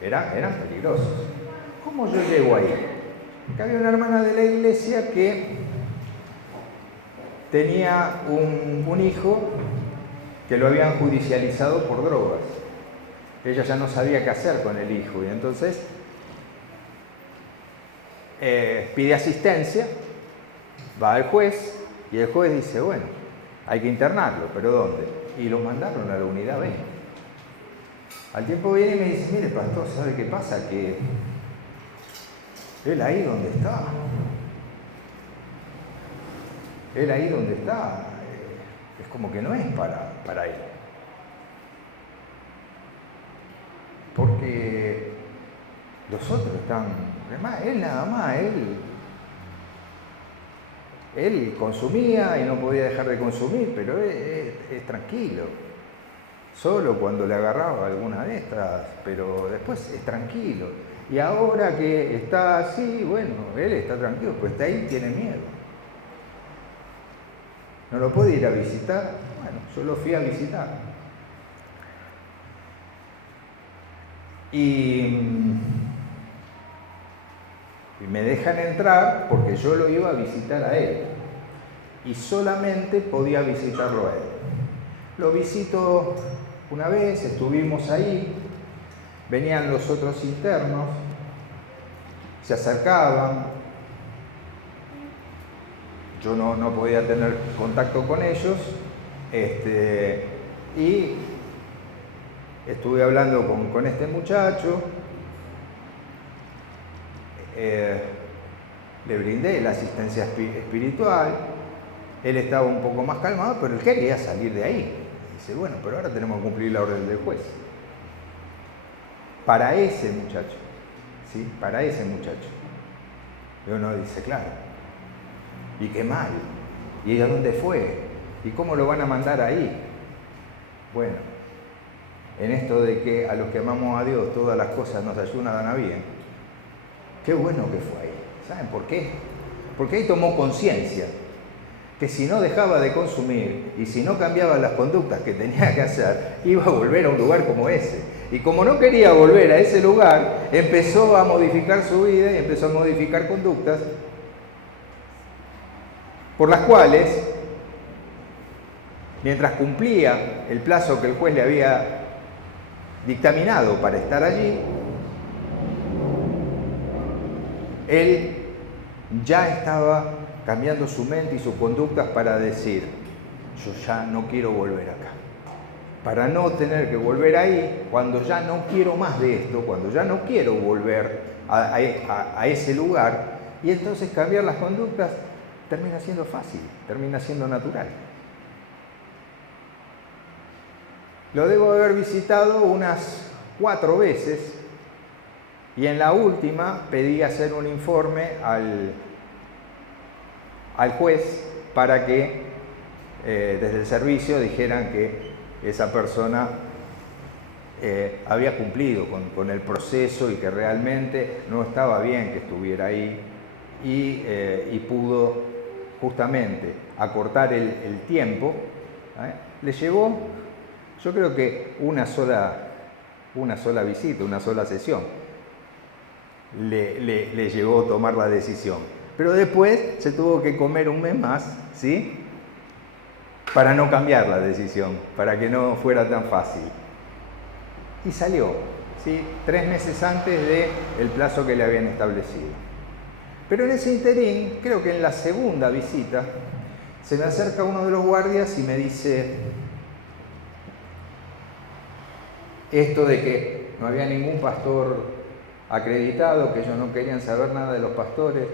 eran peligrosos. ¿Cómo yo llego ahí? Que había una hermana de la iglesia que tenía un hijo que lo habían judicializado por drogas. Ella ya no sabía qué hacer con el hijo y entonces pide asistencia, va al juez y el juez dice, bueno, hay que internarlo, pero ¿dónde? Y lo mandaron a la unidad B. Al tiempo viene y me dice, mire pastor, ¿sabe qué pasa? Que él ahí donde está, es como que no es para él. Porque los otros están, además, él nada más, él consumía y no podía dejar de consumir, pero es tranquilo. Solo cuando le agarraba alguna de estas, pero después es tranquilo. Y ahora que está así, bueno, él está tranquilo, pues está ahí, tiene miedo. ¿No lo puede ir a visitar? Bueno, yo lo fui a visitar. Y me dejan entrar porque yo lo iba a visitar a él. Y solamente podía visitarlo a él. Lo visito una vez, estuvimos ahí, venían los otros internos, se acercaban, yo no podía tener contacto con ellos, y estuve hablando con este muchacho, le brindé la asistencia espiritual, él estaba un poco más calmado, pero él quería salir de ahí. Dice, bueno, pero ahora tenemos que cumplir la orden del juez. Para ese muchacho, ¿sí? Para ese muchacho. Y uno dice, claro, y qué mal, y a dónde fue, y cómo lo van a mandar ahí. Bueno, en esto de que a los que amamos a Dios todas las cosas nos ayudan a bien, qué bueno que fue ahí. ¿Saben por qué? Porque ahí tomó conciencia que si no dejaba de consumir y si no cambiaba las conductas que tenía que hacer, iba a volver a un lugar como ese. Y como no quería volver a ese lugar, empezó a modificar su vida y empezó a modificar conductas por las cuales, mientras cumplía el plazo que el juez le había dictaminado para estar allí, él ya estaba cambiando su mente y sus conductas para decir, yo ya no quiero volver acá. Para no tener que volver ahí, cuando ya no quiero más de esto, cuando ya no quiero volver a ese lugar, y entonces cambiar las conductas termina siendo fácil, termina siendo natural. Lo debo haber visitado unas 4 veces, y en la última pedí hacer un informe al juez para que desde el servicio dijeran que esa persona había cumplido con el proceso y que realmente no estaba bien que estuviera ahí y pudo justamente acortar el tiempo. Le llevó, yo creo que una sola visita, una sola sesión le llevó a tomar la decisión. Pero después se tuvo que comer un mes más, ¿sí? Para no cambiar la decisión, para que no fuera tan fácil. Y salió, ¿sí? 3 meses antes del plazo que le habían establecido. Pero en ese interín, creo que en la segunda visita, se me acerca uno de los guardias y me dice esto de que no había ningún pastor acreditado, que ellos no querían saber nada de los pastores.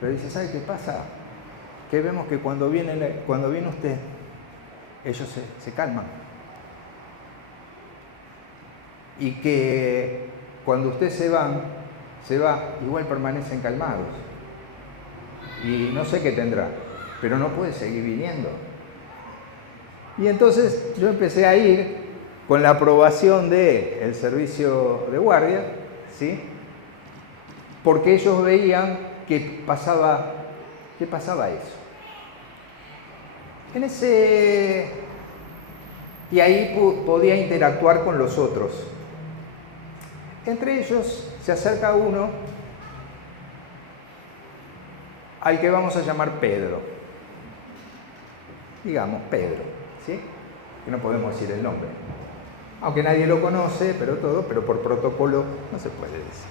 Pero dice, ¿sabe qué pasa? Que vemos que cuando viene usted, ellos se calman. Y que cuando usted se va, igual permanecen calmados. Y no sé qué tendrá, pero no puede seguir viniendo. Y entonces yo empecé a ir con la aprobación del servicio de guardia, ¿sí? Porque ellos veían que pasaba eso. Y ahí podía interactuar con los otros. Entre ellos se acerca uno al que vamos a llamar Pedro. Digamos, Pedro, ¿sí? Que no podemos decir el nombre. Aunque nadie lo conoce, pero por protocolo no se puede decir.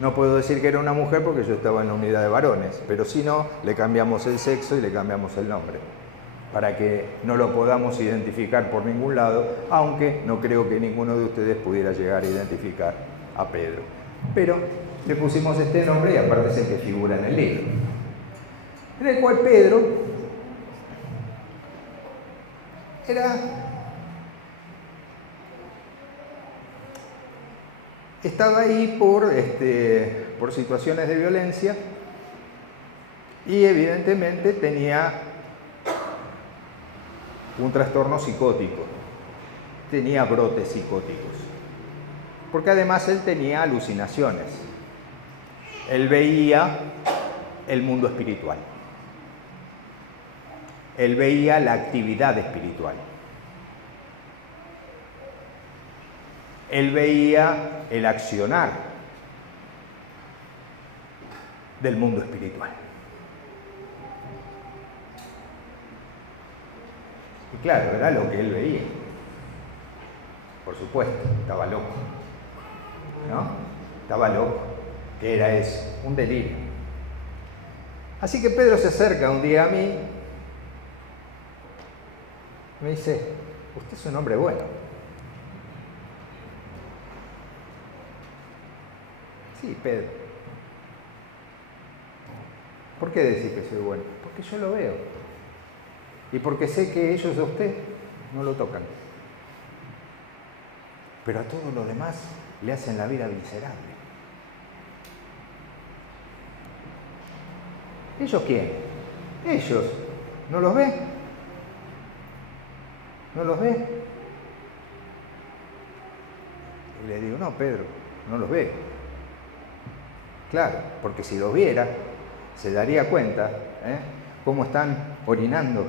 No puedo decir que era una mujer porque yo estaba en la unidad de varones, pero si no, le cambiamos el sexo y le cambiamos el nombre, para que no lo podamos identificar por ningún lado, aunque no creo que ninguno de ustedes pudiera llegar a identificar a Pedro. Pero le pusimos este nombre y aparte es el que figura en el libro, en el cual Pedro estaba ahí por situaciones de violencia y evidentemente tenía un trastorno psicótico, tenía brotes psicóticos, porque además él tenía alucinaciones. Él veía el mundo espiritual, él veía la actividad espiritual. Él veía el accionar del mundo espiritual. Y claro, era lo que él veía. Por supuesto, estaba loco. ¿No? Estaba loco. ¿Qué era eso? Un delirio. Así que Pedro se acerca un día a mí y me dice, usted es un hombre bueno. Sí, Pedro. ¿Por qué decir que soy bueno? Porque yo lo veo. Y porque sé que ellos a usted no lo tocan. Pero a todos los demás le hacen la vida miserable. ¿Ellos quién? Ellos. ¿No los ve? ¿No los ve? Y le digo, no, Pedro, no los ve. Claro, porque si los viera, se daría cuenta cómo están orinando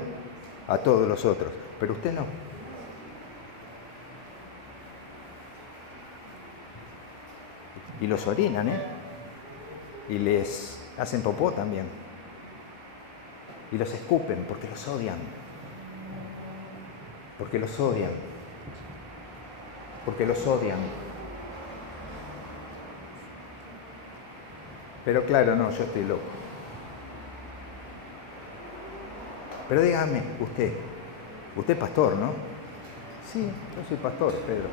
a todos los otros, pero usted no. Y los orinan, y les hacen popó también. Y los escupen porque los odian. Porque los odian. Porque los odian. Pero claro, no, yo estoy loco. Pero dígame, usted es pastor, ¿no? Sí, yo soy pastor, Pedro.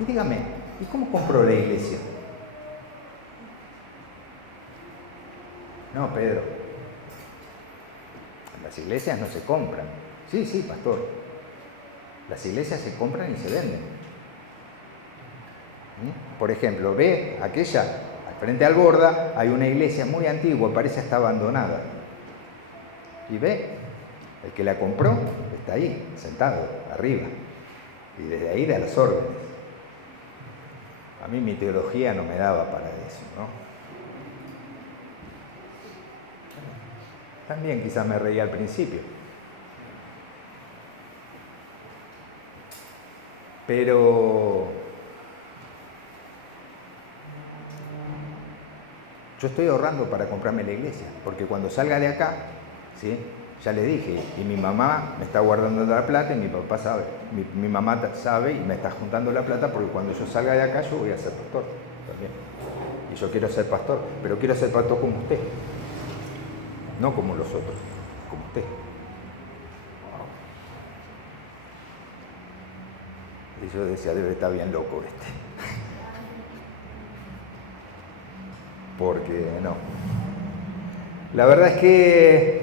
Y dígame, ¿y cómo compró la iglesia? No, Pedro, las iglesias no se compran. Sí, sí, pastor. Las iglesias se compran y se venden. Por ejemplo, ve aquella, al frente al Borda, hay una iglesia muy antigua, parece hasta abandonada. Y ve, el que la compró está ahí, sentado, arriba. Y desde ahí da las órdenes. A mí mi teología no me daba para eso, ¿no? También quizás me reía al principio. Pero yo estoy ahorrando para comprarme la iglesia, porque cuando salga de acá, ¿sí? Ya le dije, y mi mamá me está guardando la plata y mi papá sabe, mi mamá sabe y me está juntando la plata porque cuando yo salga de acá yo voy a ser pastor también. Y yo quiero ser pastor, pero quiero ser pastor como usted, no como los otros, como usted. Y yo decía, debe estar bien loco este. Porque no. La verdad es que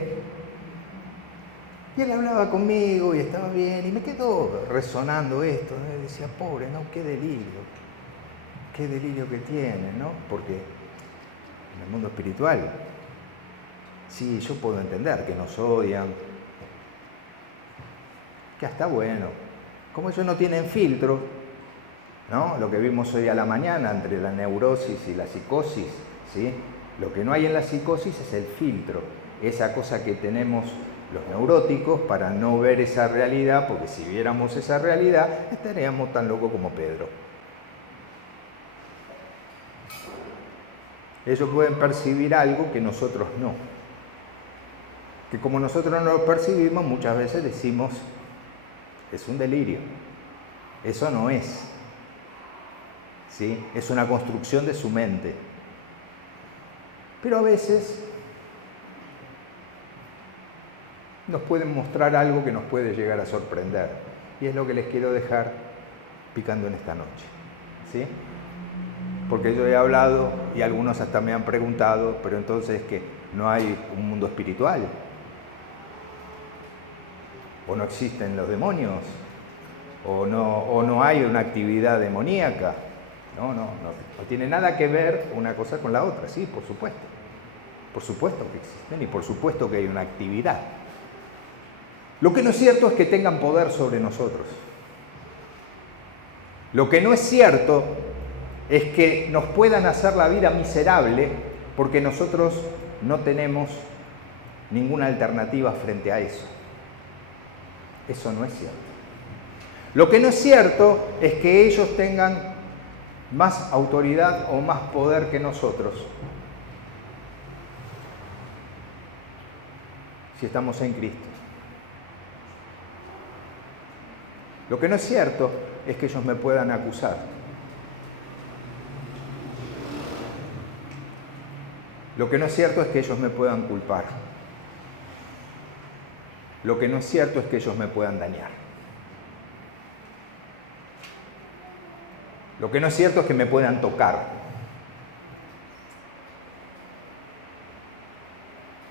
y él hablaba conmigo y estaba bien, y me quedó resonando esto, ¿no? Y decía, pobre, ¿no? Qué delirio que tiene, ¿no? Porque en el mundo espiritual, sí, yo puedo entender que nos odian, que hasta bueno, como ellos no tienen filtro, ¿no? Lo que vimos hoy a la mañana entre la neurosis y la psicosis, ¿sí? Lo que no hay en la psicosis es el filtro, esa cosa que tenemos los neuróticos para no ver esa realidad, porque si viéramos esa realidad estaríamos tan locos como Pedro. Ellos pueden percibir algo que nosotros no. Que como nosotros no lo percibimos, muchas veces decimos, es un delirio. Eso no es. ¿Sí? Es una construcción de su mente. Pero a veces nos pueden mostrar algo que nos puede llegar a sorprender. Y es lo que les quiero dejar picando en esta noche. ¿Sí? Porque yo he hablado y algunos hasta me han preguntado, pero entonces ¿qué? ¿No hay un mundo espiritual? ¿O no existen los demonios? ¿O no hay una actividad demoníaca? No tiene nada que ver una cosa con la otra, sí, por supuesto. Por supuesto que existen y por supuesto que hay una actividad. Lo que no es cierto es que tengan poder sobre nosotros. Lo que no es cierto es que nos puedan hacer la vida miserable porque nosotros no tenemos ninguna alternativa frente a eso. Eso no es cierto. Lo que no es cierto es que ellos tengan más autoridad o más poder que nosotros si estamos en Cristo. Lo que no es cierto es que ellos me puedan acusar. Lo que no es cierto es que ellos me puedan culpar. Lo que no es cierto es que ellos me puedan dañar. Lo que no es cierto es que me puedan tocar.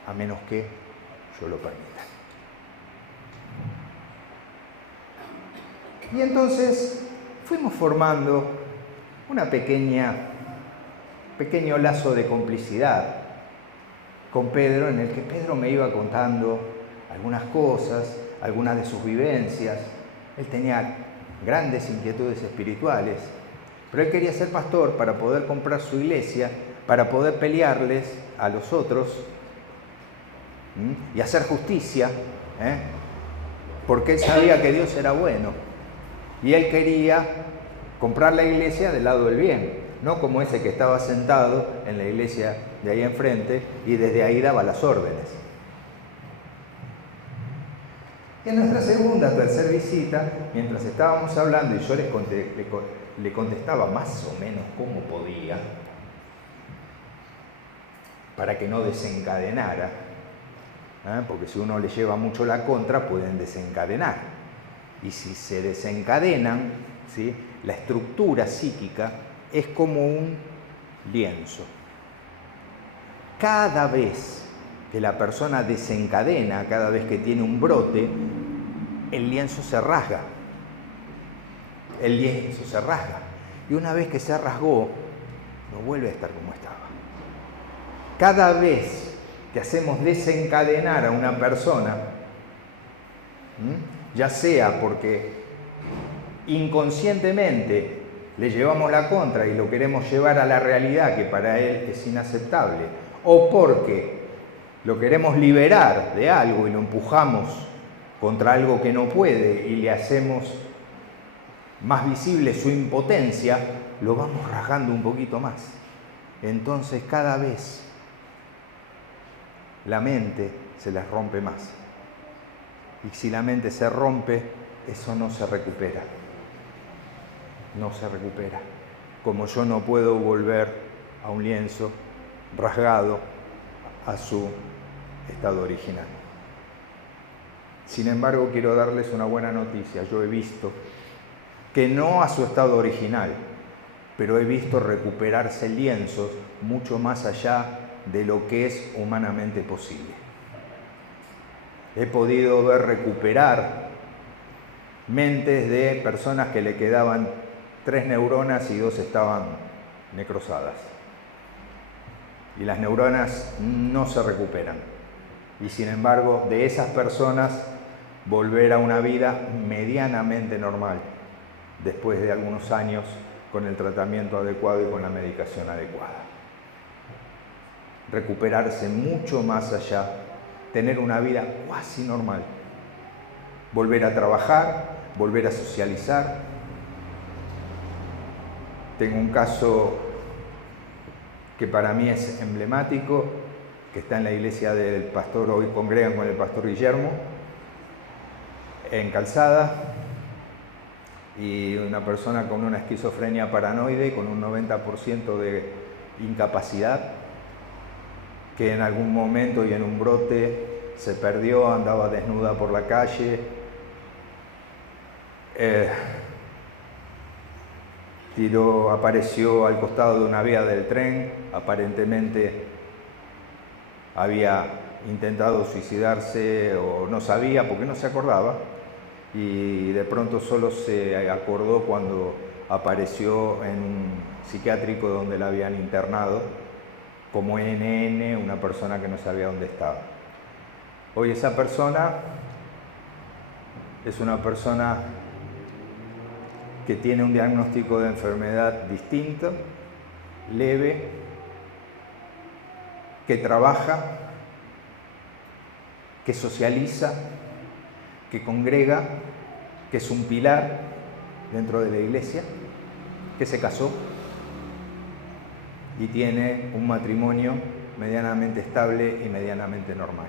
A menos que yo lo permita. Y entonces fuimos formando pequeño lazo de complicidad con Pedro, en el que Pedro me iba contando algunas cosas, algunas de sus vivencias. Él tenía grandes inquietudes espirituales, pero él quería ser pastor para poder comprar su iglesia, para poder pelearles a los otros y hacer justicia, porque él sabía que Dios era bueno y él quería comprar la iglesia del lado del bien, no como ese que estaba sentado en la iglesia de ahí enfrente y desde ahí daba las órdenes. Y en nuestra segunda, tercera visita, mientras estábamos hablando y yo le contestaba más o menos como podía, para que no desencadenara, porque si uno le lleva mucho la contra, pueden desencadenar. Y si se desencadenan, ¿sí? La estructura psíquica es como un lienzo. Cada vez que la persona desencadena, cada vez que tiene un brote, el lienzo se rasga. El lienzo se rasga. Y una vez que se rasgó, no vuelve a estar como estaba. Cada vez que hacemos desencadenar a una persona, ya sea porque inconscientemente le llevamos la contra y lo queremos llevar a la realidad que para él es inaceptable, o porque lo queremos liberar de algo y lo empujamos contra algo que no puede y le hacemos más visible su impotencia, lo vamos rasgando un poquito más. Entonces cada vez la mente se les rompe más. Y si la mente se rompe, eso no se recupera. No se recupera. Como yo no puedo volver a un lienzo rasgado a su estado original. Sin embargo, quiero darles una buena noticia. Yo he visto que no a su estado original, pero he visto recuperarse lienzos mucho más allá de lo que es humanamente posible. He podido ver recuperar mentes de personas que le quedaban 3 neuronas y 2 estaban necrosadas. Y las neuronas no se recuperan. Y sin embargo, de esas personas volver a una vida medianamente normal después de algunos años con el tratamiento adecuado y con la medicación adecuada. Recuperarse mucho más allá, tener una vida casi normal, volver a trabajar, volver a socializar. Tengo un caso que para mí es emblemático, que está en la iglesia del pastor, hoy congregan con el pastor Guillermo, en Calzada, y una persona con una esquizofrenia paranoide, con un 90% de incapacidad, que en algún momento y en un brote se perdió, andaba desnuda por la calle, apareció al costado de una vía del tren, aparentemente había intentado suicidarse o no sabía porque no se acordaba, y de pronto solo se acordó cuando apareció en un psiquiátrico donde la habían internado como NN, una persona que no sabía dónde estaba. Hoy esa persona es una persona que tiene un diagnóstico de enfermedad distinto, leve, que trabaja, que socializa, que congrega, que es un pilar dentro de la iglesia, que se casó y tiene un matrimonio medianamente estable y medianamente normal.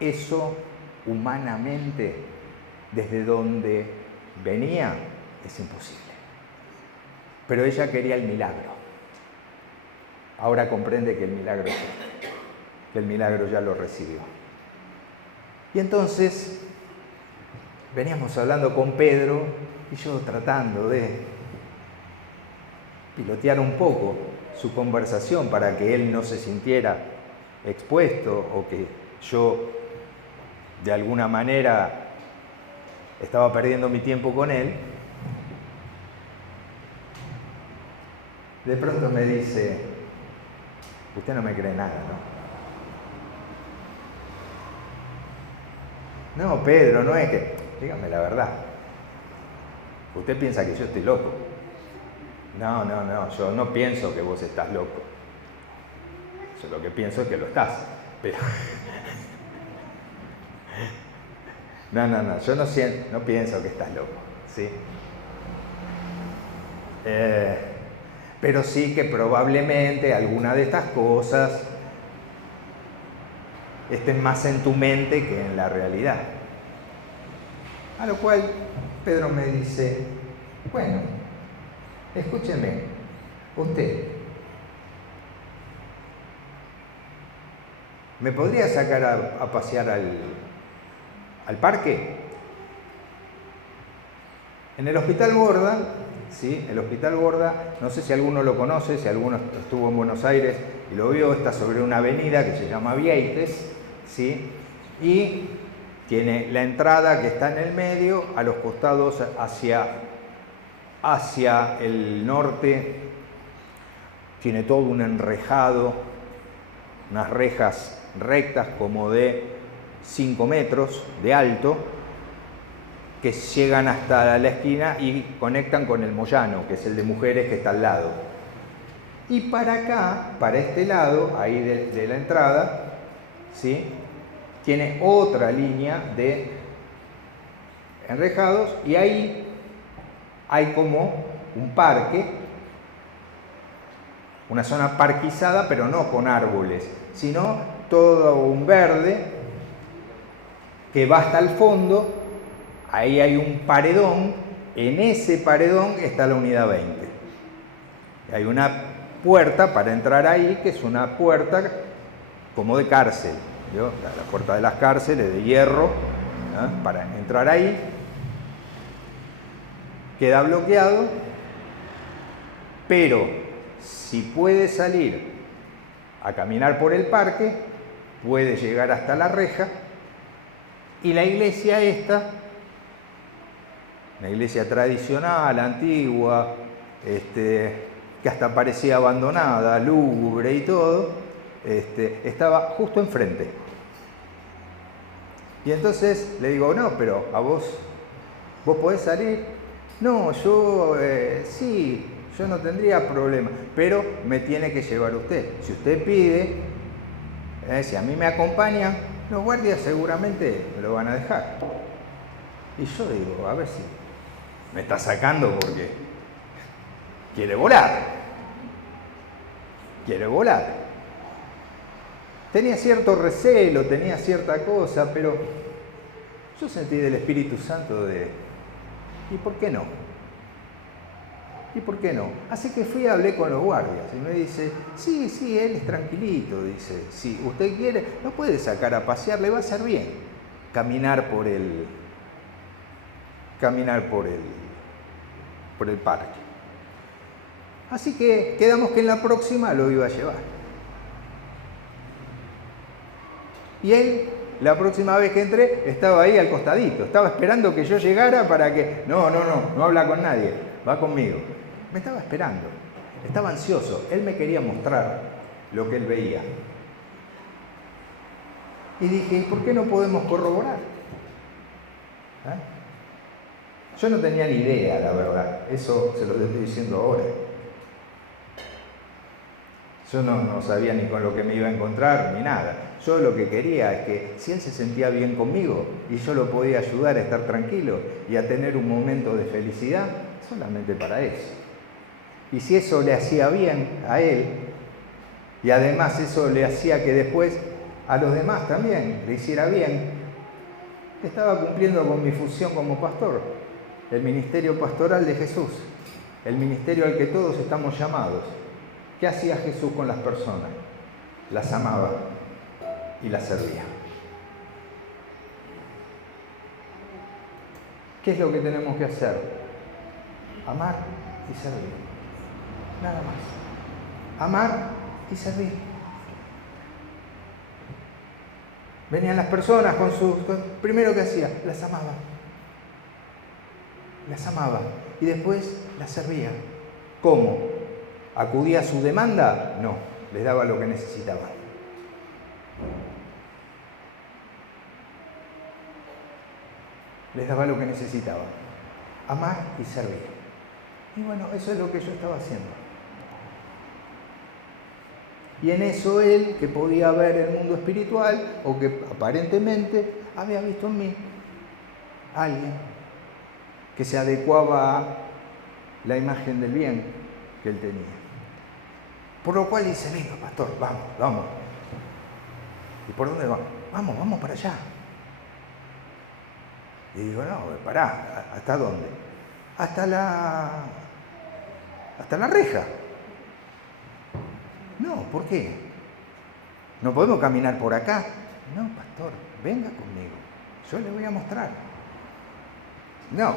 Eso, humanamente, desde donde venía, es imposible. Pero ella quería el milagro. Ahora comprende que el milagro es este, que el milagro ya lo recibió. Y entonces, veníamos hablando con Pedro y yo tratando de pilotear un poco su conversación para que él no se sintiera expuesto o que yo de alguna manera estaba perdiendo mi tiempo con él. De pronto me dice: usted no me cree nada, ¿no? No, Pedro, no es que... Dígame la verdad. Usted piensa que yo estoy loco. No, yo no pienso que vos estás loco. Yo lo que pienso es que lo estás. Pero... No, yo no pienso que estás loco, ¿sí? Pero sí que probablemente alguna de estas cosas estén más en tu mente que en la realidad. A lo cual Pedro me dice: bueno, escúcheme, usted, ¿me podría sacar a pasear al parque? En el Hospital Borda, ¿sí? El Hospital Borda, no sé si alguno lo conoce, si alguno estuvo en Buenos Aires y lo vio, está sobre una avenida que se llama Vieites, ¿sí? Y tiene la entrada que está en el medio, a los costados hacia el norte, tiene todo un enrejado, unas rejas rectas como de 5 metros de alto, que llegan hasta la esquina y conectan con el Moyano, que es el de mujeres que está al lado. Y para acá, para este lado, ahí de la entrada, ¿sí?, tiene otra línea de enrejados y ahí hay como un parque, una zona parquizada, pero no con árboles, sino todo un verde que va hasta el fondo. Ahí hay un paredón, en ese paredón está la unidad 20. Hay una puerta para entrar ahí, que es una puerta como de cárcel, ¿no? La puerta de las cárceles de hierro, ¿no?, para entrar ahí. Queda bloqueado, pero si puede salir a caminar por el parque, puede llegar hasta la reja, y la iglesia esta, una iglesia tradicional, antigua, que hasta parecía abandonada, lúgubre y todo, estaba justo enfrente. Y entonces le digo: no, pero a vos podés salir. No, yo sí, yo no tendría problema, pero me tiene que llevar usted. Si usted pide, si a mí me acompañan, los guardias seguramente me lo van a dejar. Y yo digo: a ver si me está sacando porque quiere volar. quiere volar. Tenía cierto recelo, tenía cierta cosa, pero yo sentí del Espíritu Santo ¿y por qué no? ¿Y por qué no? Así que fui y hablé con los guardias y me dice, sí, él es tranquilito, dice, si usted quiere, lo puede sacar a pasear, le va a hacer bien caminar por el parque. Así que quedamos que en la próxima lo iba a llevar. Y él, la próxima vez que entré, estaba ahí al costadito, estaba esperando que yo llegara para que, no habla con nadie, va conmigo. Me estaba esperando, estaba ansioso, él me quería mostrar lo que él veía. Y dije, ¿por qué no podemos corroborar? Yo no tenía ni idea, la verdad, eso se lo estoy diciendo ahora. Yo no sabía ni con lo que me iba a encontrar, ni nada. Yo lo que quería es que si él se sentía bien conmigo y yo lo podía ayudar a estar tranquilo y a tener un momento de felicidad, solamente para eso. Y si eso le hacía bien a él, y además eso le hacía que después a los demás también le hiciera bien, estaba cumpliendo con mi función como pastor, el ministerio pastoral de Jesús, el ministerio al que todos estamos llamados. ¿Qué hacía Jesús con las personas? Las amaba y las servía. ¿Qué es lo que tenemos que hacer? Amar y servir. Nada más. Amar y servir. Venían las personas primero que hacía, las amaba. Las amaba. Y después las servía. ¿Cómo? ¿Acudía a su demanda? No, les daba lo que necesitaban. Les daba lo que necesitaban. Amar y servir. Y bueno, eso es lo que yo estaba haciendo. Y en eso él, que podía ver el mundo espiritual, o que aparentemente había visto en mí a alguien que se adecuaba a la imagen del bien que él tenía. Por lo cual dice, venga, pastor, vamos. ¿Y por dónde vamos? Vamos para allá. Y digo, no, pará, ¿hasta dónde? Hasta la reja. No, ¿por qué? ¿No podemos caminar por acá? No, pastor, venga conmigo, yo le voy a mostrar. No,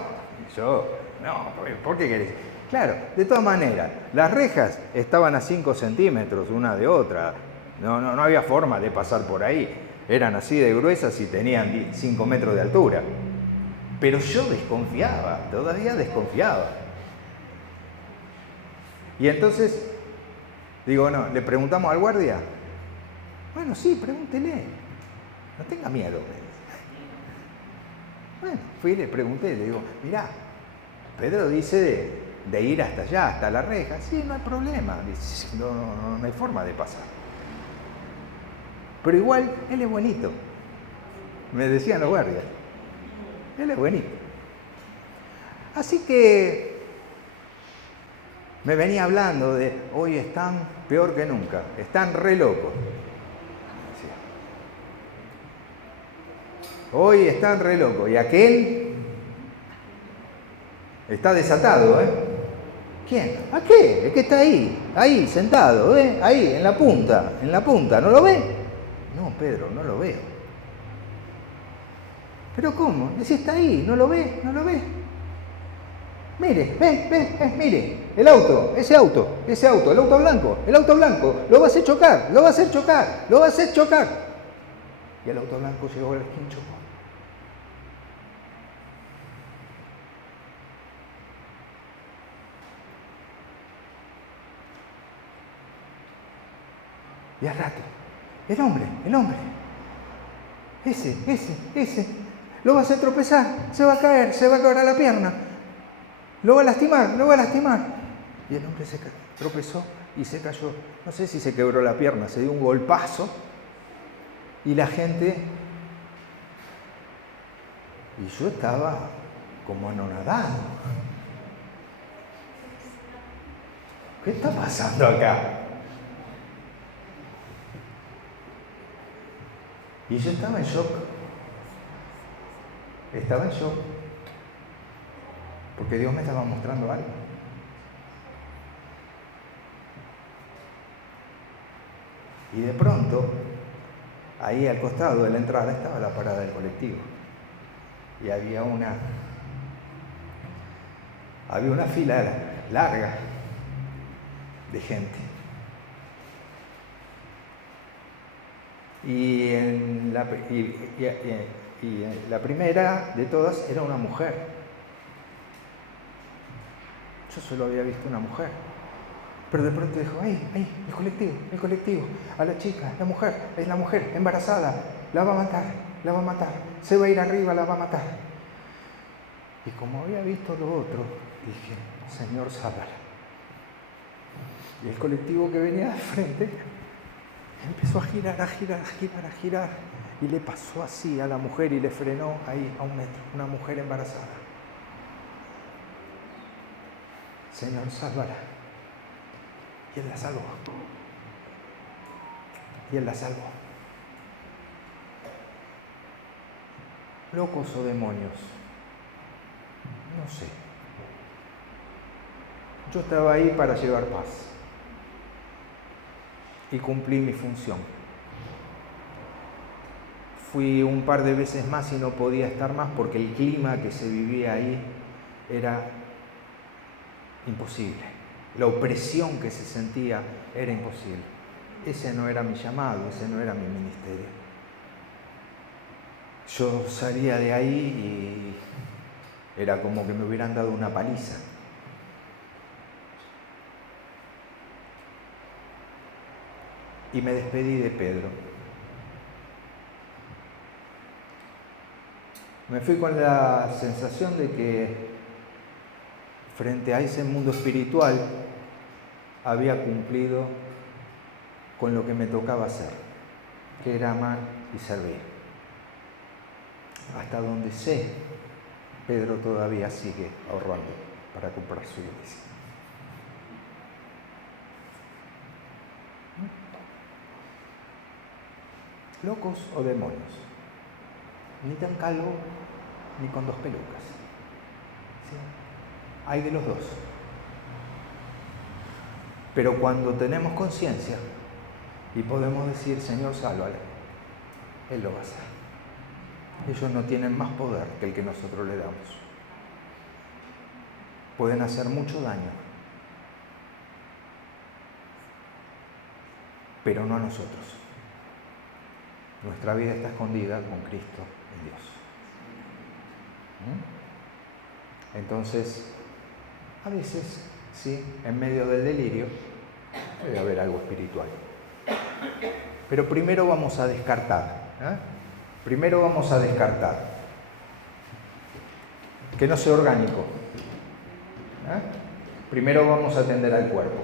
¿por qué querés? Claro, de todas maneras, las rejas estaban a 5 centímetros una de otra. No había forma de pasar por ahí. Eran así de gruesas y tenían 5 metros de altura. Pero yo desconfiaba, todavía desconfiaba. Y entonces, digo, no, ¿le preguntamos al guardia? Bueno, sí, pregúntele. No tenga miedo. Bueno, fui y le pregunté, le digo, mirá, Pedro dice de ir hasta allá, hasta la reja. Sí, no hay problema. Dice, no hay forma de pasar. Pero igual, él es buenito. Me decían los guardias. Él es buenito. Así que me venía hablando de, hoy están peor que nunca, están re locos. Hoy están re locos. Y aquel está desatado, ¿eh? ¿Quién? ¿A qué? Es que está ahí, sentado, ¿eh? Ahí, en la punta, ¿no lo ve? No, Pedro, no lo veo. ¿Pero cómo? Si está ahí, ¿no lo ve? Mire, mire, el auto, ese auto, el auto blanco, lo va a hacer chocar. Y el auto blanco llegó a la esquina y chocó. Y al rato, el hombre, ese, lo va a hacer tropezar, se va a caer a la pierna, lo va a lastimar. Y el hombre se tropezó y se cayó. No sé si se quebró la pierna, se dio un golpazo y la gente... Y yo estaba como anonadado. ¿Qué está pasando acá? Y yo estaba en shock. Estaba en shock. Porque Dios me estaba mostrando algo. Y de pronto, ahí al costado de la entrada estaba la parada del colectivo. Y había una fila larga de gente. Y la primera de todas era una mujer. Yo solo había visto una mujer. Pero de pronto dijo, ¡ay, el colectivo! A la chica, es la mujer, embarazada, la va a matar, se va a ir arriba, la va a matar. Y como había visto lo otro, dije, Señor, sálvala. Y el colectivo que venía de frente empezó a girar, y le pasó así a la mujer y le frenó ahí a 1 metro, una mujer embarazada. Señor, sálvala. Y Él la salvó. ¿Locos o demonios? No sé. Yo estaba ahí para llevar paz. Y cumplí mi función. Fui un par de veces más y no podía estar más porque el clima que se vivía ahí era imposible. La opresión que se sentía era imposible. Ese no era mi llamado, ese no era mi ministerio. Yo salía de ahí y era como que me hubieran dado una paliza. Y me despedí de Pedro. Me fui con la sensación de que frente a ese mundo espiritual había cumplido con lo que me tocaba hacer, que era amar y servir. Hasta donde sé, Pedro todavía sigue ahorrando para comprar su iglesia. ¿Locos o demonios? Ni tan calvo, ni con 2 pelucas. ¿Sí? Hay de los dos. Pero cuando tenemos conciencia y podemos decir, Señor, sálvale, Él lo va a hacer. Ellos no tienen más poder que el que nosotros le damos. Pueden hacer mucho daño, pero no a nosotros. Nuestra vida está escondida con Cristo en Dios. Entonces, a veces, sí, en medio del delirio, debe haber algo espiritual. Pero primero vamos a descartar. Primero vamos a descartar que no sea orgánico. Primero vamos a atender al cuerpo.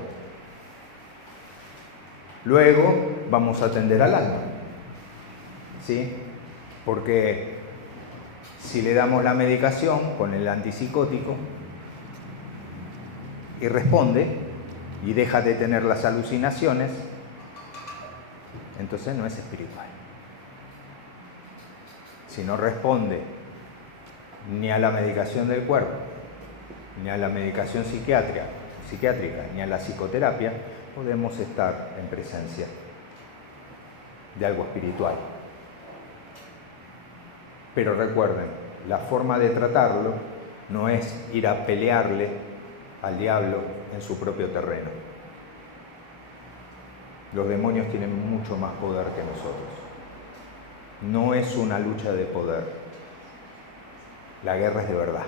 Luego vamos a atender al alma. ¿Sí? Porque si le damos la medicación con el antipsicótico y responde y deja de tener las alucinaciones, entonces no es espiritual. Si no responde ni a la medicación del cuerpo, ni a la medicación psiquiátrica, ni a la psicoterapia, podemos estar en presencia de algo espiritual. Pero recuerden, la forma de tratarlo no es ir a pelearle al diablo en su propio terreno. Los demonios tienen mucho más poder que nosotros. No es una lucha de poder. La guerra es de verdad.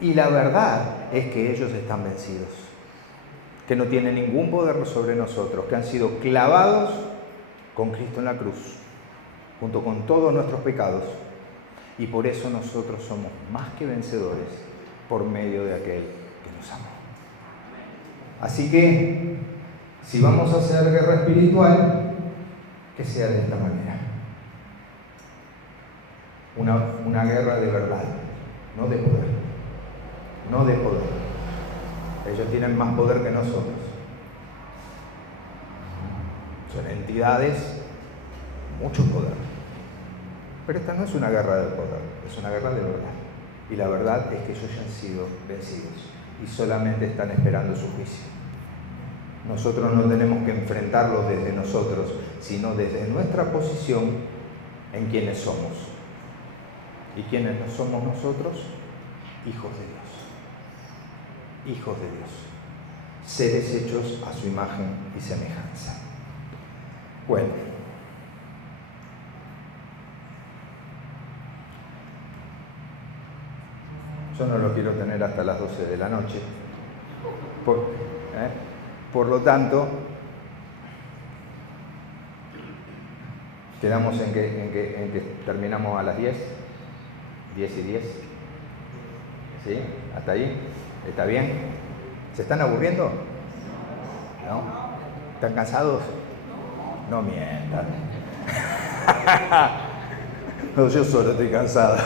Y la verdad es que ellos están vencidos, que no tienen ningún poder sobre nosotros, que han sido clavados con Cristo en la cruz, junto con todos nuestros pecados. Y por eso nosotros somos más que vencedores por medio de aquel que nos amó. Así que, si vamos a hacer guerra espiritual, que sea de esta manera. Una guerra de verdad, no de poder. No de poder. Ellos tienen más poder que nosotros. Son entidades, mucho poder. Pero esta no es una guerra de poder, es una guerra de verdad. Y la verdad es que ellos ya han sido vencidos y solamente están esperando su juicio. Nosotros no tenemos que enfrentarlos desde nosotros, sino desde nuestra posición en quienes somos. ¿Y quiénes no somos nosotros? Hijos de Dios. Hijos de Dios. Seres hechos a su imagen y semejanza. Bueno. Yo no lo quiero tener hasta las 12 de la noche. Por lo tanto, quedamos en que terminamos a las 10. 10 y 10. ¿Sí? ¿Hasta ahí? ¿Está bien? ¿Se están aburriendo? ¿No? ¿Están cansados? No mientan. No, yo solo estoy cansado.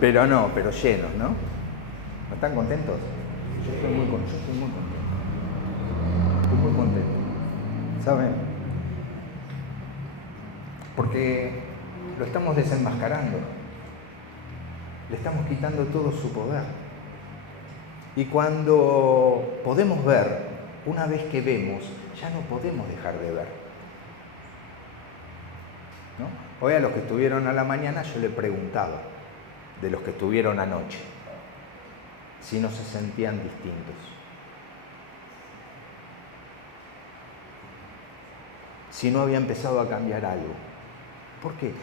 Pero llenos, ¿no? ¿No están contentos? Yo estoy muy contento. Estoy muy contento. ¿Saben? Porque lo estamos desenmascarando. Le estamos quitando todo su poder. Y cuando podemos ver, una vez que vemos, ya no podemos dejar de ver. ¿No? Hoy a los que estuvieron a la mañana yo le preguntaba, de los que estuvieron anoche, si no se sentían distintos. Si no había empezado a cambiar algo. ¿Por qué?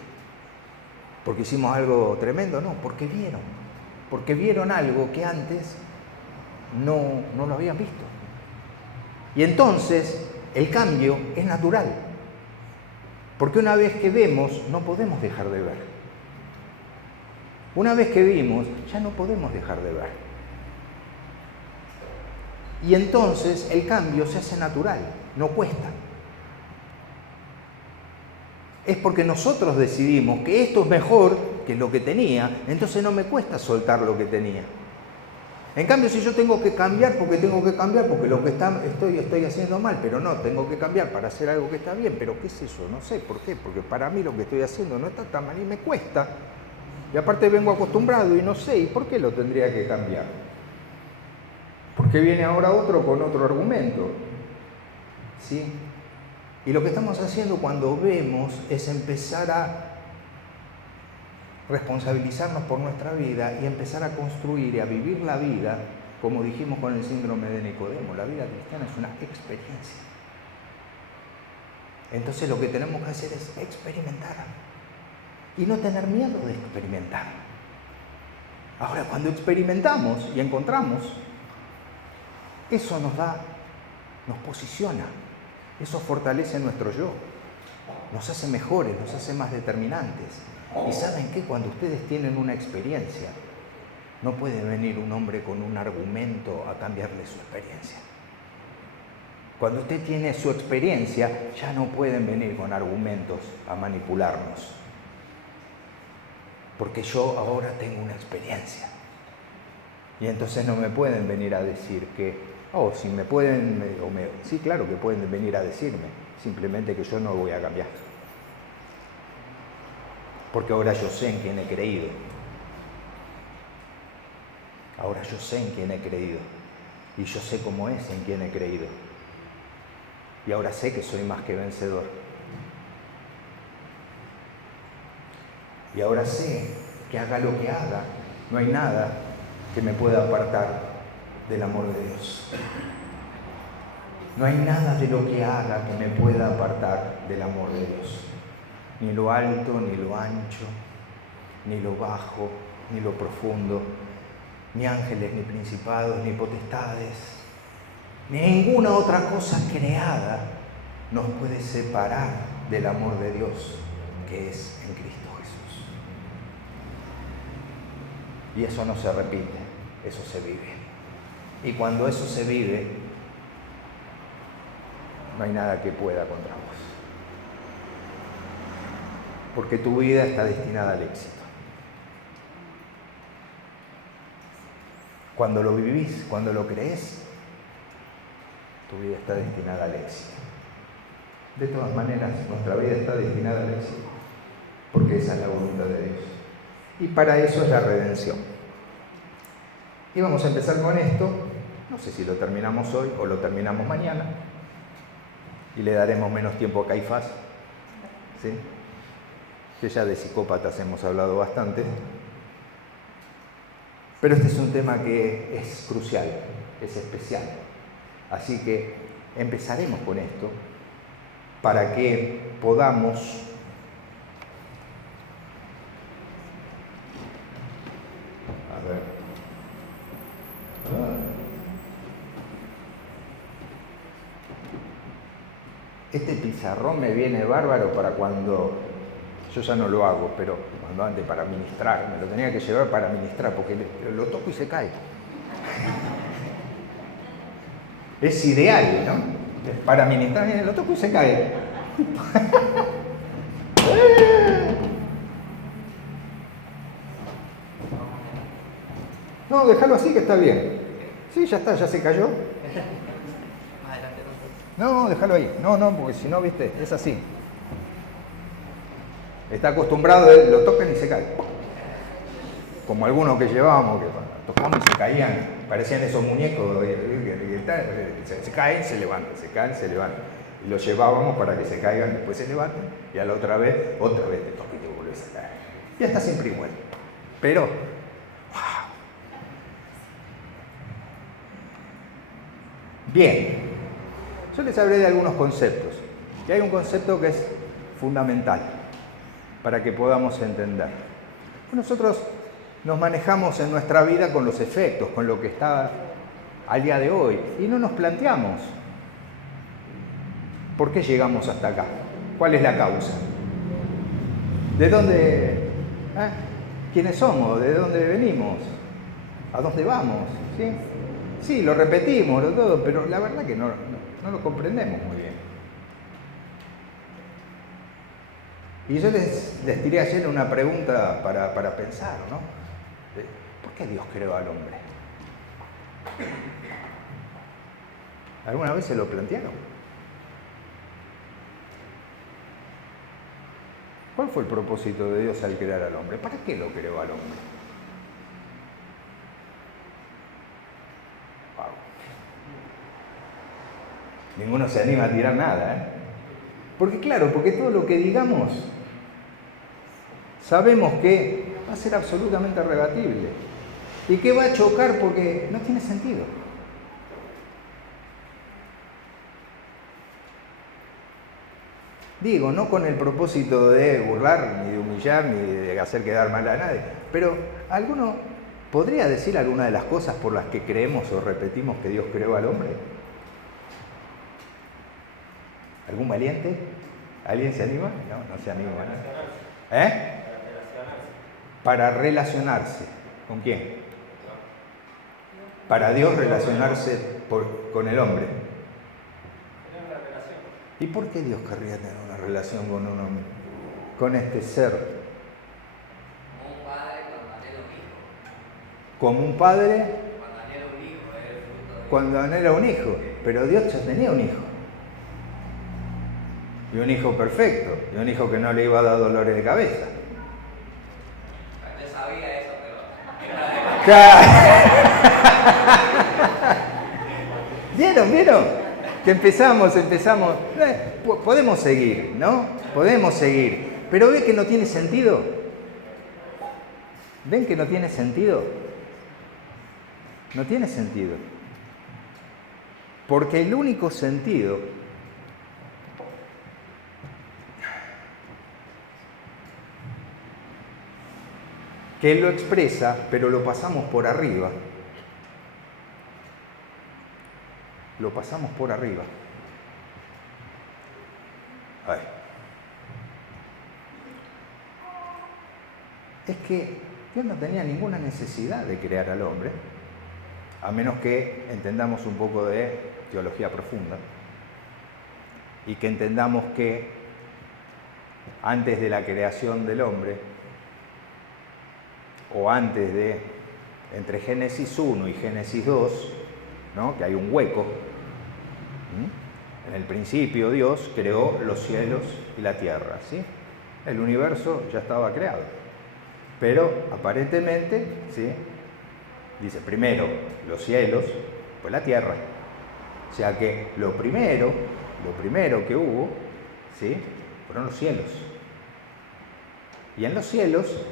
¿Porque hicimos algo tremendo? No, porque vieron algo que antes no lo habían visto. Y entonces el cambio es natural, porque una vez que vemos no podemos dejar de ver. Una vez que vimos ya no podemos dejar de ver. Y entonces el cambio se hace natural, no cuesta. Es porque nosotros decidimos que esto es mejor que lo que tenía, entonces no me cuesta soltar lo que tenía. En cambio, si yo tengo que cambiar porque lo que estoy haciendo mal, pero no, tengo que cambiar para hacer algo que está bien, pero ¿qué es eso? No sé, ¿por qué? Porque para mí lo que estoy haciendo no está tan mal y me cuesta. Y aparte vengo acostumbrado y no sé, ¿y por qué lo tendría que cambiar? Porque viene ahora otro con otro argumento. ¿Sí? Y lo que estamos haciendo cuando vemos es empezar a responsabilizarnos por nuestra vida y empezar a construir y a vivir la vida, como dijimos con el síndrome de Nicodemo. La vida cristiana es una experiencia. Entonces lo que tenemos que hacer es experimentar y no tener miedo de experimentar. Ahora, cuando experimentamos y encontramos, eso nos posiciona, eso fortalece nuestro yo, nos hace mejores, nos hace más determinantes. Y ¿saben qué? Cuando ustedes tienen una experiencia, no puede venir un hombre con un argumento a cambiarle su experiencia. Cuando usted tiene su experiencia, ya no pueden venir con argumentos a manipularnos. Porque yo ahora tengo una experiencia. Y entonces no me pueden venir a decir que, si me pueden, sí, claro que pueden venir a decirme, simplemente que yo no voy a cambiar. Porque ahora yo sé en quién he creído. Ahora yo sé en quién he creído. Y yo sé cómo es en quién he creído. Y ahora sé que soy más que vencedor. Y ahora sé que haga lo que haga, no hay nada que me pueda apartar del amor de Dios. No hay nada de lo que haga que me pueda apartar del amor de Dios. Ni lo alto, ni lo ancho, ni lo bajo, ni lo profundo, ni ángeles, ni principados, ni potestades, ni ninguna otra cosa creada nos puede separar del amor de Dios que es en Cristo Jesús. Y eso no se repite, eso se vive. Y cuando eso se vive, no hay nada que pueda contra vos. Porque tu vida está destinada al éxito. Cuando lo vivís, cuando lo creés, tu vida está destinada al éxito. De todas maneras, nuestra vida está destinada al éxito. porque esa es la voluntad de Dios. Y para eso es la redención. Y vamos a empezar con esto. No sé si lo terminamos hoy o lo terminamos mañana. Y le daremos menos tiempo a Caifás. ¿Sí? Que ya de psicópatas hemos hablado bastante. Pero este es un tema que es crucial, es especial. Así que empezaremos con esto para que podamos Este pizarrón me viene bárbaro para cuando, yo ya no lo hago, pero cuando ande para ministrar, me lo tenía que llevar para ministrar, porque lo toco y se cae. Es ideal, ¿no? Para ministrar, lo toco y se cae. No, déjalo así que está bien. Sí, ya está, ya se cayó. No, déjalo ahí. No, porque si no, viste, es así. Está acostumbrado, lo tocan y se cae. Como algunos que llevábamos, que tocamos y se caían, parecían esos muñecos, se caen, se levantan, se caen, se levantan. Y los llevábamos para que se caigan, después se levanten, y a la otra vez te toca y te vuelves a caer. Ya está siempre igual. Pero, wow. Bien. Yo les hablé de algunos conceptos, y hay un concepto que es fundamental para que podamos entender. Nosotros nos manejamos en nuestra vida con los efectos, con lo que está al día de hoy, y no nos planteamos por qué llegamos hasta acá, cuál es la causa, de dónde, quiénes somos, de dónde venimos, a dónde vamos, ¿sí? Sí, lo repetimos, todo, pero la verdad que no lo comprendemos muy bien. Y yo les tiré ayer una pregunta para pensar, ¿no? ¿Por qué Dios creó al hombre? ¿Alguna vez se lo plantearon? ¿Cuál fue el propósito de Dios al crear al hombre? ¿Para qué lo creó al hombre? Wow. Ninguno se anima a tirar nada, ¿eh? Porque todo lo que digamos sabemos que va a ser absolutamente rebatible y que va a chocar porque no tiene sentido. Digo, no con el propósito de burlar, ni de humillar, ni de hacer quedar mal a nadie, pero ¿alguno podría decir alguna de las cosas por las que creemos o repetimos que Dios creó al hombre? ¿Algún valiente? ¿Alguien se anima? No se anima. ¿No? Para relacionarse. ¿Con quién? Para Dios relacionarse con el hombre. ¿Y por qué Dios querría tener una relación con un hombre? Con este ser. Como un padre cuando anhela un hijo. Como un padre Cuando anhela un hijo, es el fruto de... cuando anhela un hijo. Pero Dios ya tenía un hijo. Y un hijo perfecto. Y un hijo que no le iba a dar dolores de cabeza. Yo sabía eso, pero... ¿Vieron? Que empezamos. Podemos seguir, ¿no? Podemos seguir. Pero ¿ven que no tiene sentido? ¿Ven que no tiene sentido? No tiene sentido. Porque el único sentido que Él lo expresa, pero lo pasamos por arriba. Lo pasamos por arriba. A ver. Es que Dios no tenía ninguna necesidad de crear al hombre, a menos que entendamos un poco de teología profunda y que entendamos que antes de la creación del hombre, o antes de, entre Génesis 1 y Génesis 2, ¿no? Que hay un hueco. En el principio Dios creó los cielos y la tierra, ¿sí? El universo ya estaba creado. Pero aparentemente, ¿sí? Dice primero los cielos, pues la tierra. O sea que lo primero que hubo, ¿sí? Fueron los cielos. Y en los cielos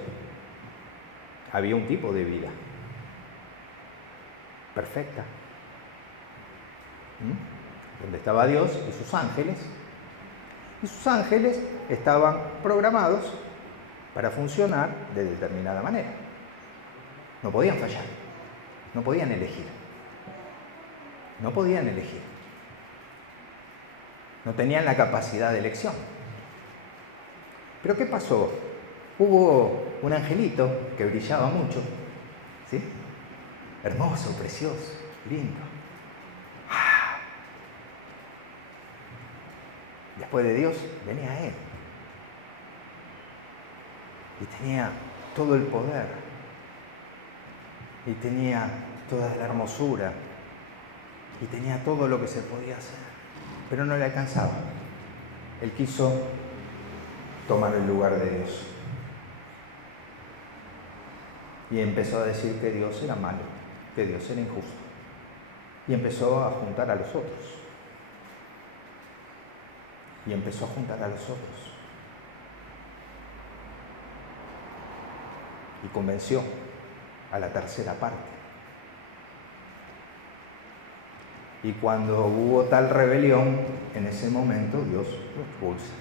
había un tipo de vida perfecta, donde estaba Dios y sus ángeles. Y sus ángeles estaban programados para funcionar de determinada manera. No podían fallar, no podían elegir. No podían elegir. No tenían la capacidad de elección. Pero ¿qué pasó? Hubo un angelito que brillaba mucho, ¿sí? Hermoso, precioso, lindo. Después de Dios venía Él. Y tenía todo el poder. Y tenía toda la hermosura. Y tenía todo lo que se podía hacer. Pero no le alcanzaba. Él quiso tomar el lugar de Dios. Y empezó a decir que Dios era malo, que Dios era injusto. Y empezó a juntar a los otros. Y empezó a juntar a los otros. Y convenció a la tercera parte. Y cuando hubo tal rebelión, en ese momento Dios lo expulsa.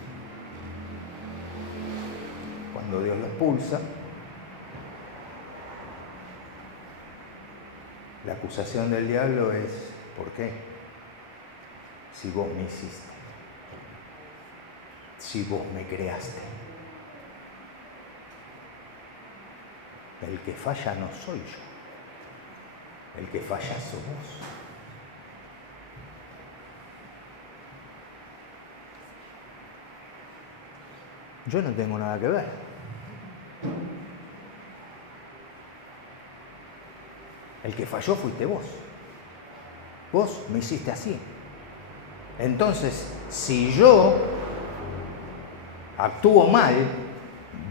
Cuando Dios lo expulsa, la acusación del diablo es: ¿por qué? Si vos me hiciste, si vos me creaste. El que falla no soy yo, el que falla sos vos. Yo no tengo nada que ver. El que falló fuiste vos. Vos me hiciste así. Entonces, si yo actúo mal,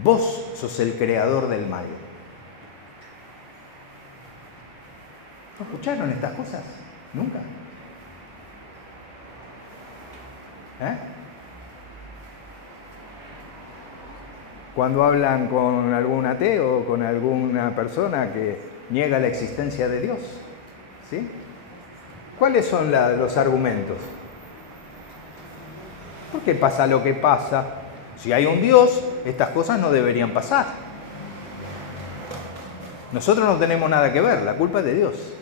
vos sos el creador del mal. ¿No escucharon estas cosas? Nunca. Cuando hablan con algún ateo o con alguna persona que niega la existencia de Dios, ¿sí? ¿Cuáles son los argumentos? ¿Por qué pasa lo que pasa? Si hay un Dios, estas cosas no deberían pasar. Nosotros no tenemos nada que ver, la culpa es de Dios.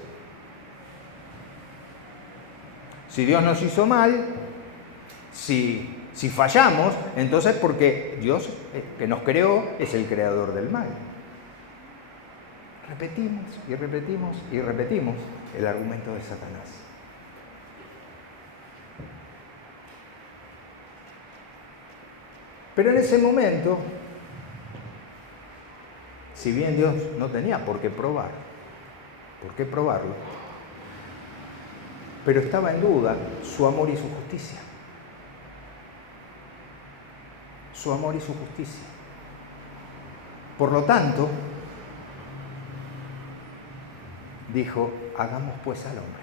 Si Dios nos hizo mal, si fallamos, entonces porque Dios que nos creó es el creador del mal. Repetimos y repetimos y repetimos el argumento de Satanás. Pero en ese momento, si bien Dios no tenía por qué probarlo, pero estaba en duda su amor y su justicia. Su amor y su justicia. Por lo tanto, dijo: hagamos pues al hombre,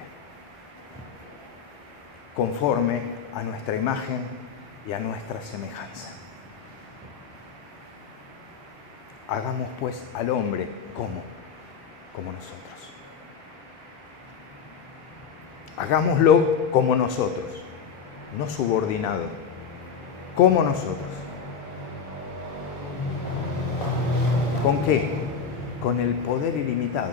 conforme a nuestra imagen y a nuestra semejanza. Hagamos pues al hombre como nosotros. Hagámoslo como nosotros, no subordinado, como nosotros. ¿Con qué? Con el poder ilimitado.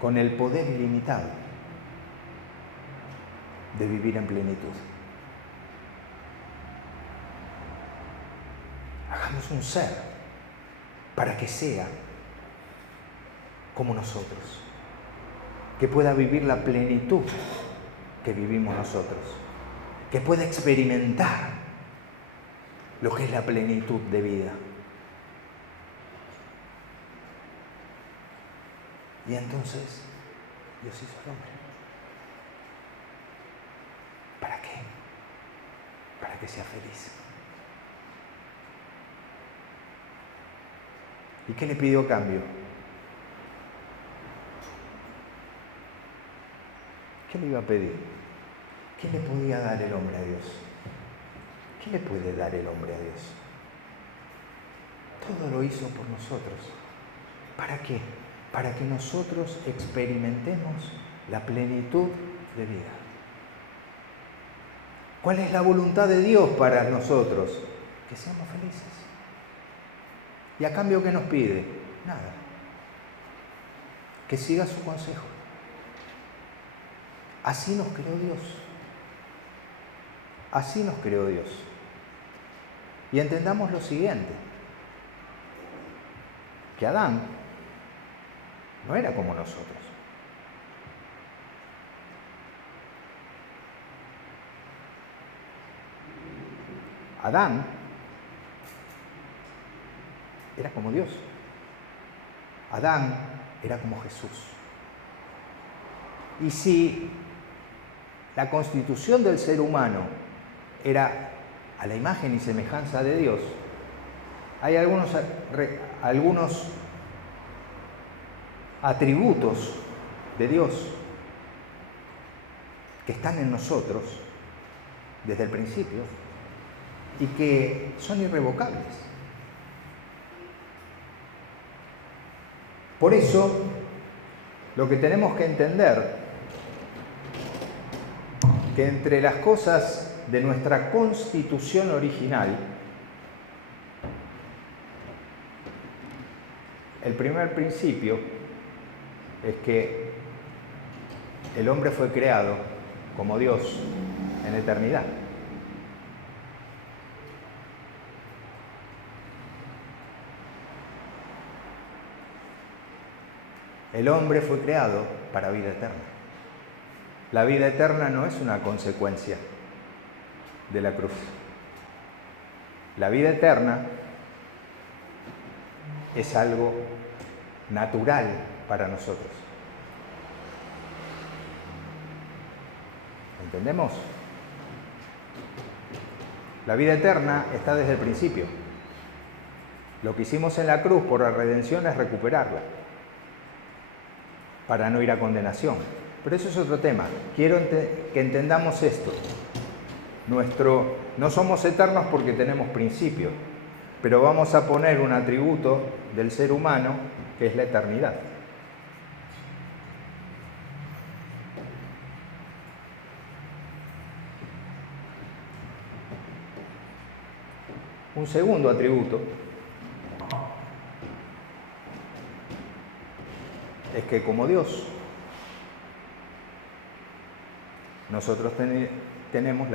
Con el poder ilimitado de vivir en plenitud. Hagamos un ser para que sea como nosotros, que pueda vivir la plenitud que vivimos nosotros, que pueda experimentar lo que es la plenitud de vida. Y entonces Dios hizo al hombre. ¿Para qué? Para que sea feliz. ¿Y qué le pidió a cambio? ¿Qué le iba a pedir? ¿Qué le podía dar el hombre a Dios? ¿Qué le puede dar el hombre a Dios? Todo lo hizo por nosotros. ¿Para qué? Para que nosotros experimentemos la plenitud de vida. ¿Cuál es la voluntad de Dios para nosotros? Que seamos felices. ¿Y a cambio qué nos pide? Nada. Que siga su consejo. Así nos creó Dios. Así nos creó Dios. Y entendamos lo siguiente, que Adán no era como nosotros. Adán era como Dios. Adán era como Jesús. Y si la constitución del ser humano era a la imagen y semejanza de Dios, hay algunos atributos de Dios que están en nosotros desde el principio y que son irrevocables. Por eso, lo que tenemos que entender que entre las cosas de nuestra constitución original, el primer principio es que el hombre fue creado como Dios en eternidad. El hombre fue creado para vida eterna. La vida eterna no es una consecuencia de la cruz. La vida eterna es algo natural para nosotros. ¿Entendemos? La vida eterna está desde el principio. Lo que hicimos en la cruz por la redención es recuperarla, para no ir a condenación. Pero eso es otro tema. Quiero que entendamos esto. No somos eternos porque tenemos principio, pero vamos a poner un atributo del ser humano que es la eternidad. Un segundo atributo es que como Dios, nosotros tendríamos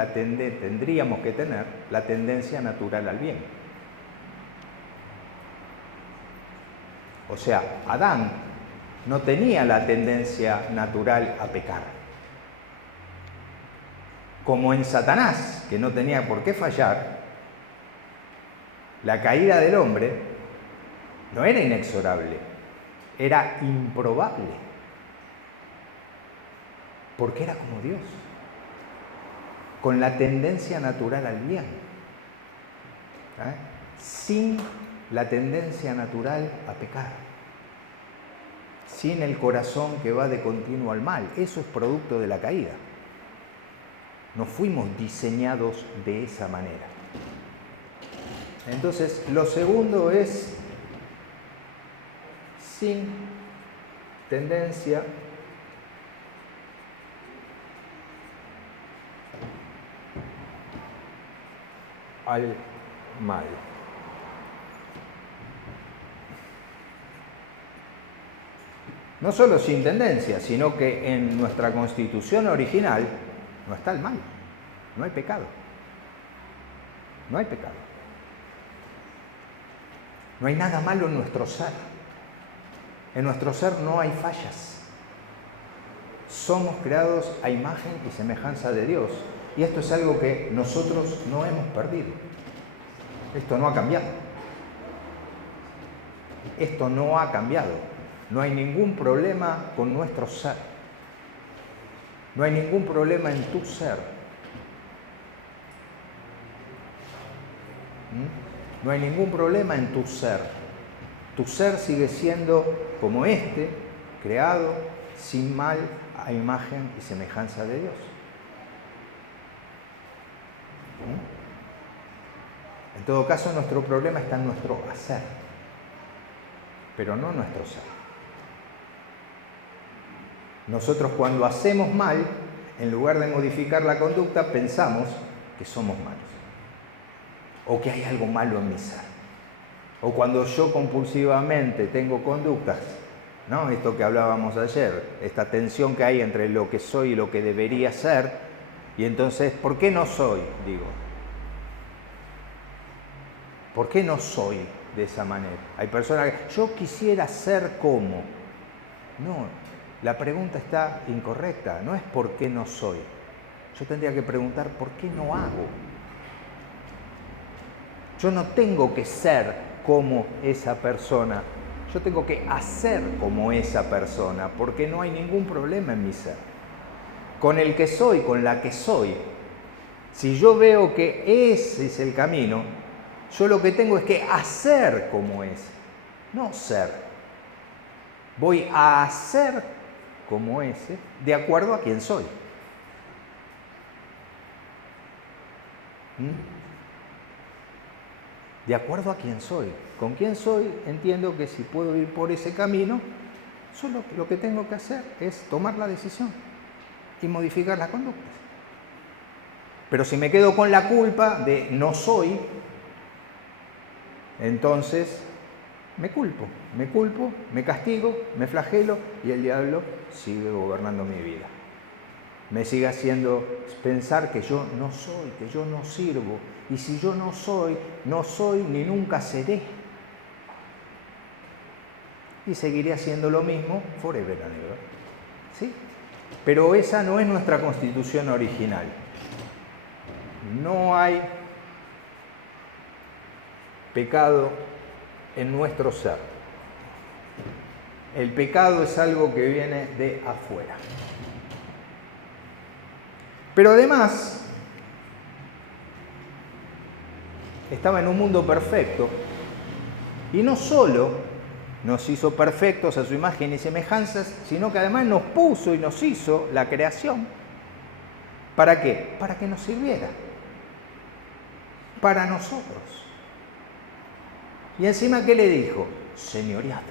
que tener la tendencia natural al bien. O sea, Adán no tenía la tendencia natural a pecar. Como en Satanás, que no tenía por qué fallar, la caída del hombre no era inexorable, era improbable, porque era como Dios, con la tendencia natural al bien, sin la tendencia natural a pecar, sin el corazón que va de continuo al mal. Eso es producto de la caída. No fuimos diseñados de esa manera. Entonces, lo segundo es sin tendencia al mal. No solo sin tendencia, sino que en nuestra constitución original no está el mal, no hay pecado. No hay pecado. No hay nada malo en nuestro ser. En nuestro ser no hay fallas. Somos creados a imagen y semejanza de Dios. Y esto es algo que nosotros no hemos perdido. Esto no ha cambiado. Esto no ha cambiado. No hay ningún problema con nuestro ser. No hay ningún problema en tu ser. ¿Mm? No hay ningún problema en tu ser. Tu ser sigue siendo como creado sin mal, a imagen y semejanza de Dios. ¿Mm? En todo caso, nuestro problema está en nuestro hacer, pero no nuestro ser. Nosotros cuando hacemos mal, en lugar de modificar la conducta, pensamos que somos malos. O que hay algo malo en mi ser. O cuando yo compulsivamente tengo conductas, ¿no? Esto que hablábamos ayer, esta tensión que hay entre lo que soy y lo que debería ser, y entonces, ¿por qué no soy? Digo, ¿por qué no soy de esa manera? Hay personas que, yo quisiera ser como. No, la pregunta está incorrecta, no es ¿por qué no soy? Yo tendría que preguntar ¿por qué no hago? Yo no tengo que ser como esa persona, yo tengo que hacer como esa persona, porque no hay ningún problema en mi ser. Con el que soy, con la que soy, si yo veo que ese es el camino, yo lo que tengo es que hacer como ese, no ser. Voy a hacer como ese de acuerdo a quién soy. De acuerdo a quién soy. Con quién soy, entiendo que si puedo ir por ese camino, solo lo que tengo que hacer es tomar la decisión y modificar las conductas. Pero si me quedo con la culpa de no soy, entonces me culpo, me castigo, me flagelo y el diablo sigue gobernando mi vida. Me sigue haciendo pensar que yo no soy, que yo no sirvo. Y si yo no soy ni nunca seré. Y seguiré haciendo lo mismo forever and ever. ¿Sí? Pero esa no es nuestra constitución original. No hay pecado en nuestro ser. El pecado es algo que viene de afuera. Pero además, estaba en un mundo perfecto y no solo nos hizo perfectos a su imagen y semejanzas, sino que además nos puso y nos hizo la creación. ¿Para qué? Para que nos sirviera. Para nosotros. Y encima, ¿qué le dijo? Señoread.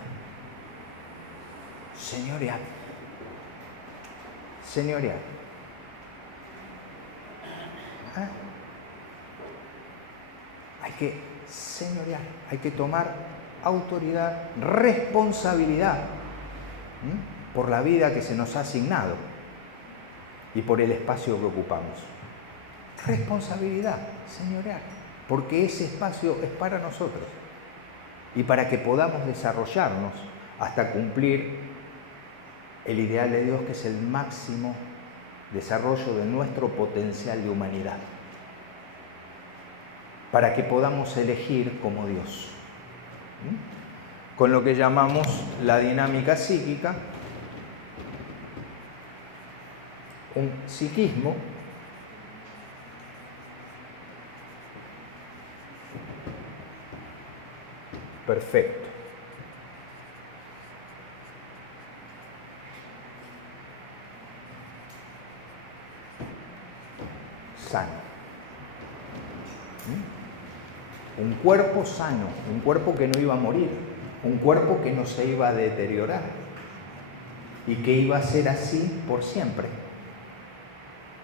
Señoread. Señoread. Hay que señorear, hay que tomar autoridad, responsabilidad por la vida que se nos ha asignado y por el espacio que ocupamos. Responsabilidad, señorear, porque ese espacio es para nosotros y para que podamos desarrollarnos hasta cumplir el ideal de Dios, que es el máximo desarrollo de nuestro potencial de humanidad, para que podamos elegir como Dios. Con lo que llamamos la dinámica psíquica, un psiquismo perfecto. Sano. Un cuerpo sano, un cuerpo que no iba a morir, un cuerpo que no se iba a deteriorar y que iba a ser así por siempre.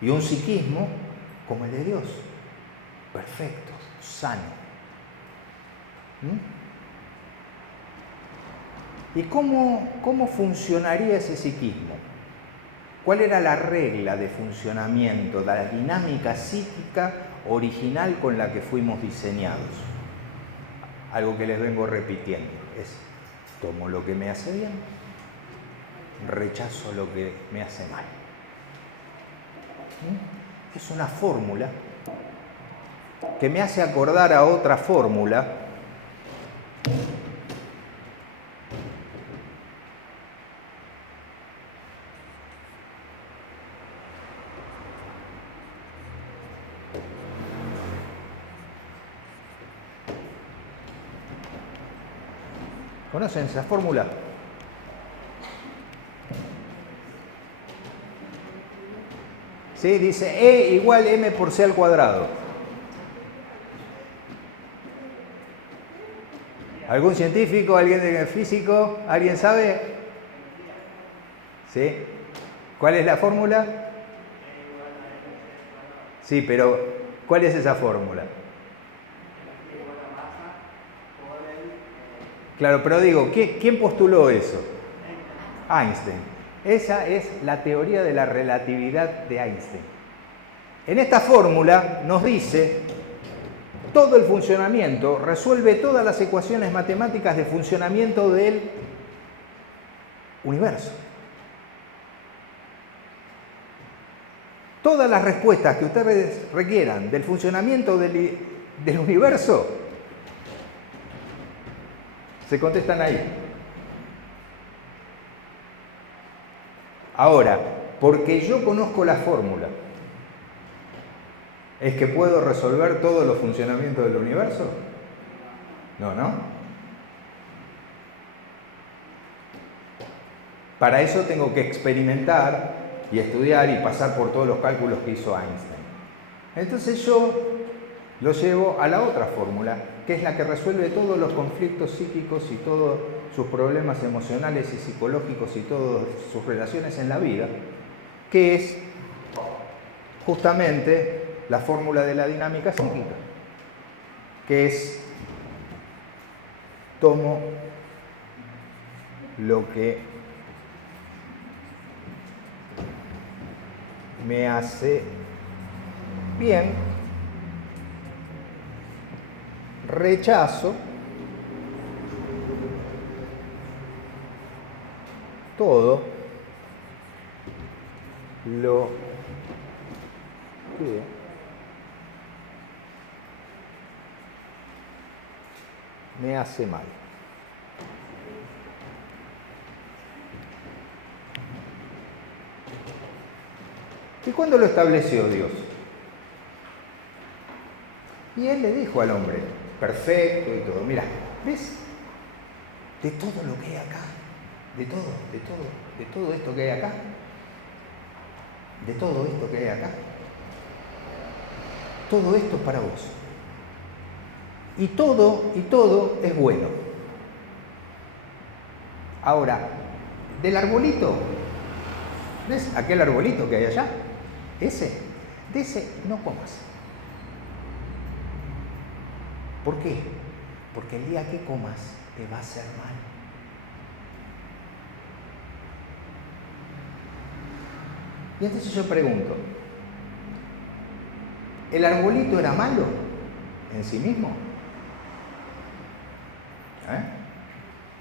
Y un psiquismo como el de Dios, perfecto, sano. ¿Y cómo funcionaría ese psiquismo? ¿Cuál era la regla de funcionamiento, de la dinámica psíquica original con la que fuimos diseñados? Algo que les vengo repitiendo es: tomo lo que me hace bien, rechazo lo que me hace mal. Es una fórmula que me hace acordar a otra fórmula ¿Conocen esa fórmula? Sí, dice E igual M por C al cuadrado. ¿Algún científico, alguien de físico? ¿Alguien sabe? ¿Sí? ¿Cuál es la fórmula? Sí, pero ¿cuál es esa fórmula? Claro, pero digo, ¿quién postuló eso? Einstein. Esa es la teoría de la relatividad de Einstein. En esta fórmula nos dice todo el funcionamiento, resuelve todas las ecuaciones matemáticas de funcionamiento del universo. Todas las respuestas que ustedes requieran del funcionamiento del universo se contestan ahí. Ahora, porque yo conozco la fórmula, ¿es que puedo resolver todos los funcionamientos del universo? No, ¿no? Para eso tengo que experimentar y estudiar y pasar por todos los cálculos que hizo Einstein. Entonces yo lo llevo a la otra fórmula, que es la que resuelve todos los conflictos psíquicos y todos sus problemas emocionales y psicológicos y todas sus relaciones en la vida, que es justamente la fórmula de la dinámica psíquica, que es tomo lo que me hace bien, rechazo todo lo que me hace mal. ¿Y cuándo lo estableció Dios? Y Él le dijo al hombre, perfecto y todo, mira, ¿ves? De todo lo que hay acá, de todo esto que hay acá, de todo esto que hay acá, todo esto es para vos. Y todo es bueno. Ahora, del arbolito, ¿ves aquel arbolito que hay allá? De ese no comas. ¿Por qué? Porque el día que comas te va a hacer mal. Y entonces yo pregunto, ¿el arbolito era malo en sí mismo?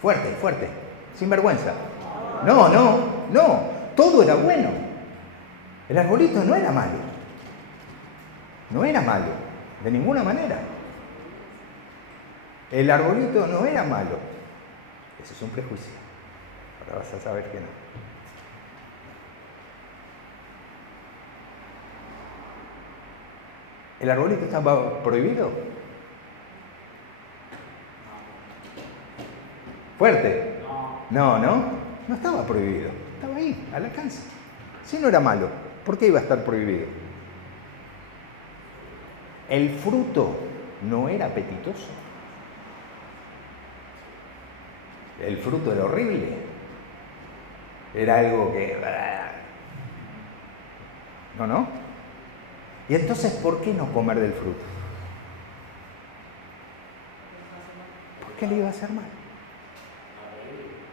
Fuerte, sin vergüenza. No, todo era bueno. El arbolito no era malo. No era malo, de ninguna manera. El arbolito no era malo. Eso es un prejuicio. Ahora vas a saber que no. ¿El arbolito estaba prohibido? ¿Fuerte? No estaba prohibido. Estaba ahí, al alcance. Si no era malo, ¿por qué iba a estar prohibido? El fruto no era apetitoso. El fruto era horrible. Era algo que... ¿No? Y entonces, ¿por qué no comer del fruto? ¿Por qué le iba a hacer mal?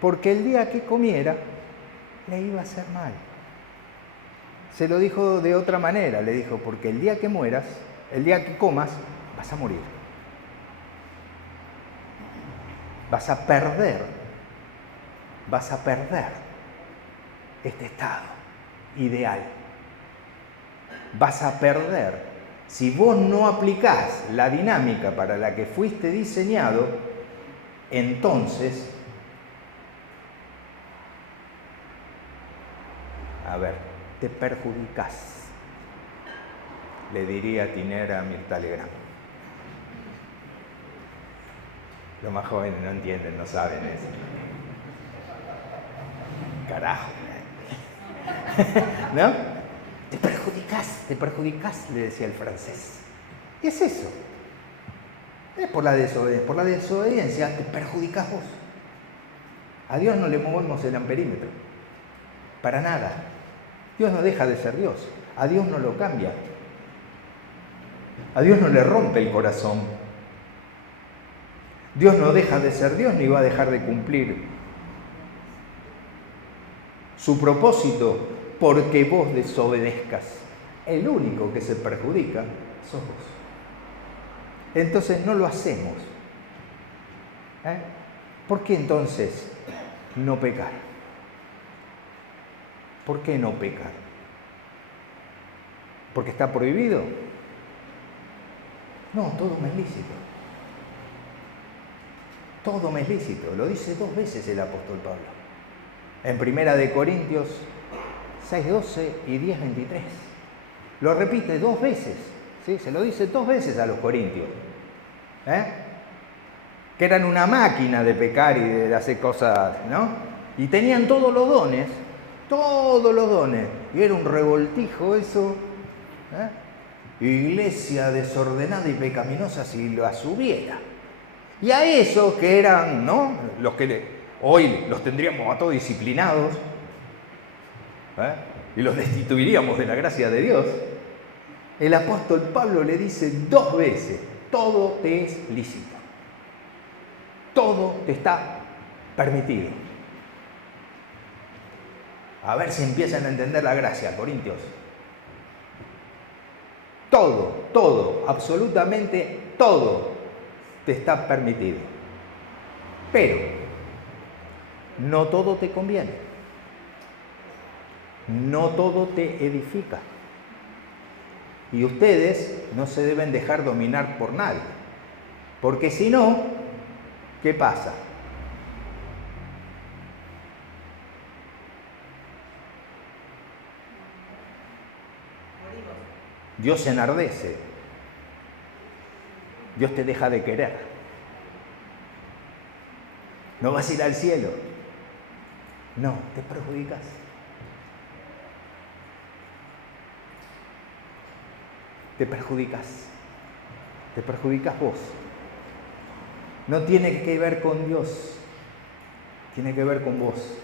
Porque el día que comiera, le iba a hacer mal. Se lo dijo de otra manera, le dijo, porque el día que mueras, el día que comas, vas a morir. Vas a perder este estado ideal. Vas a perder. Si vos no aplicás la dinámica para la que fuiste diseñado, entonces, te perjudicás, le diría Tiner a Mirta Legrand. Los más jóvenes no entienden, no saben eso. Carajo. ¿No? Te perjudicás, le decía el francés. ¿Qué es eso? Es por la desobediencia. Por la desobediencia te perjudicás vos. A Dios no le movemos el amperímetro. Para nada. Dios no deja de ser Dios. A Dios no lo cambia. A Dios no le rompe el corazón. Dios no deja de ser Dios ni va a dejar de cumplir su propósito porque vos desobedezcas. El único que se perjudica sos vos. Entonces no lo hacemos. ¿Por qué entonces no pecar? ¿Por qué no pecar? ¿Porque está prohibido? No, todo me es lícito. Todo me es lícito. Lo dice 2 veces el apóstol Pablo. En 1 Corintios 6:12 y 10:23. Lo repite 2 veces. ¿Sí? Se lo dice 2 veces a los corintios. Que eran una máquina de pecar y de hacer cosas, ¿no? Y tenían todos los dones. Y era un revoltijo eso. Iglesia desordenada y pecaminosa si las hubiera. Y a esos que eran, ¿no? Los que hoy los tendríamos a todos disciplinados, y los destituiríamos de la gracia de Dios, el apóstol Pablo le dice 2 veces, todo te es lícito. Todo te está permitido. A ver si empiezan a entender la gracia, Corintios. Todo, absolutamente todo te está permitido. Pero no todo te conviene. No todo te edifica. Y ustedes no se deben dejar dominar por nadie. Porque si no, ¿qué pasa? Dios se enardece. Dios te deja de querer. No vas a ir al cielo. No, te perjudicas. Te perjudicas. Te perjudicas vos. No tiene que ver con Dios. Tiene que ver con vos.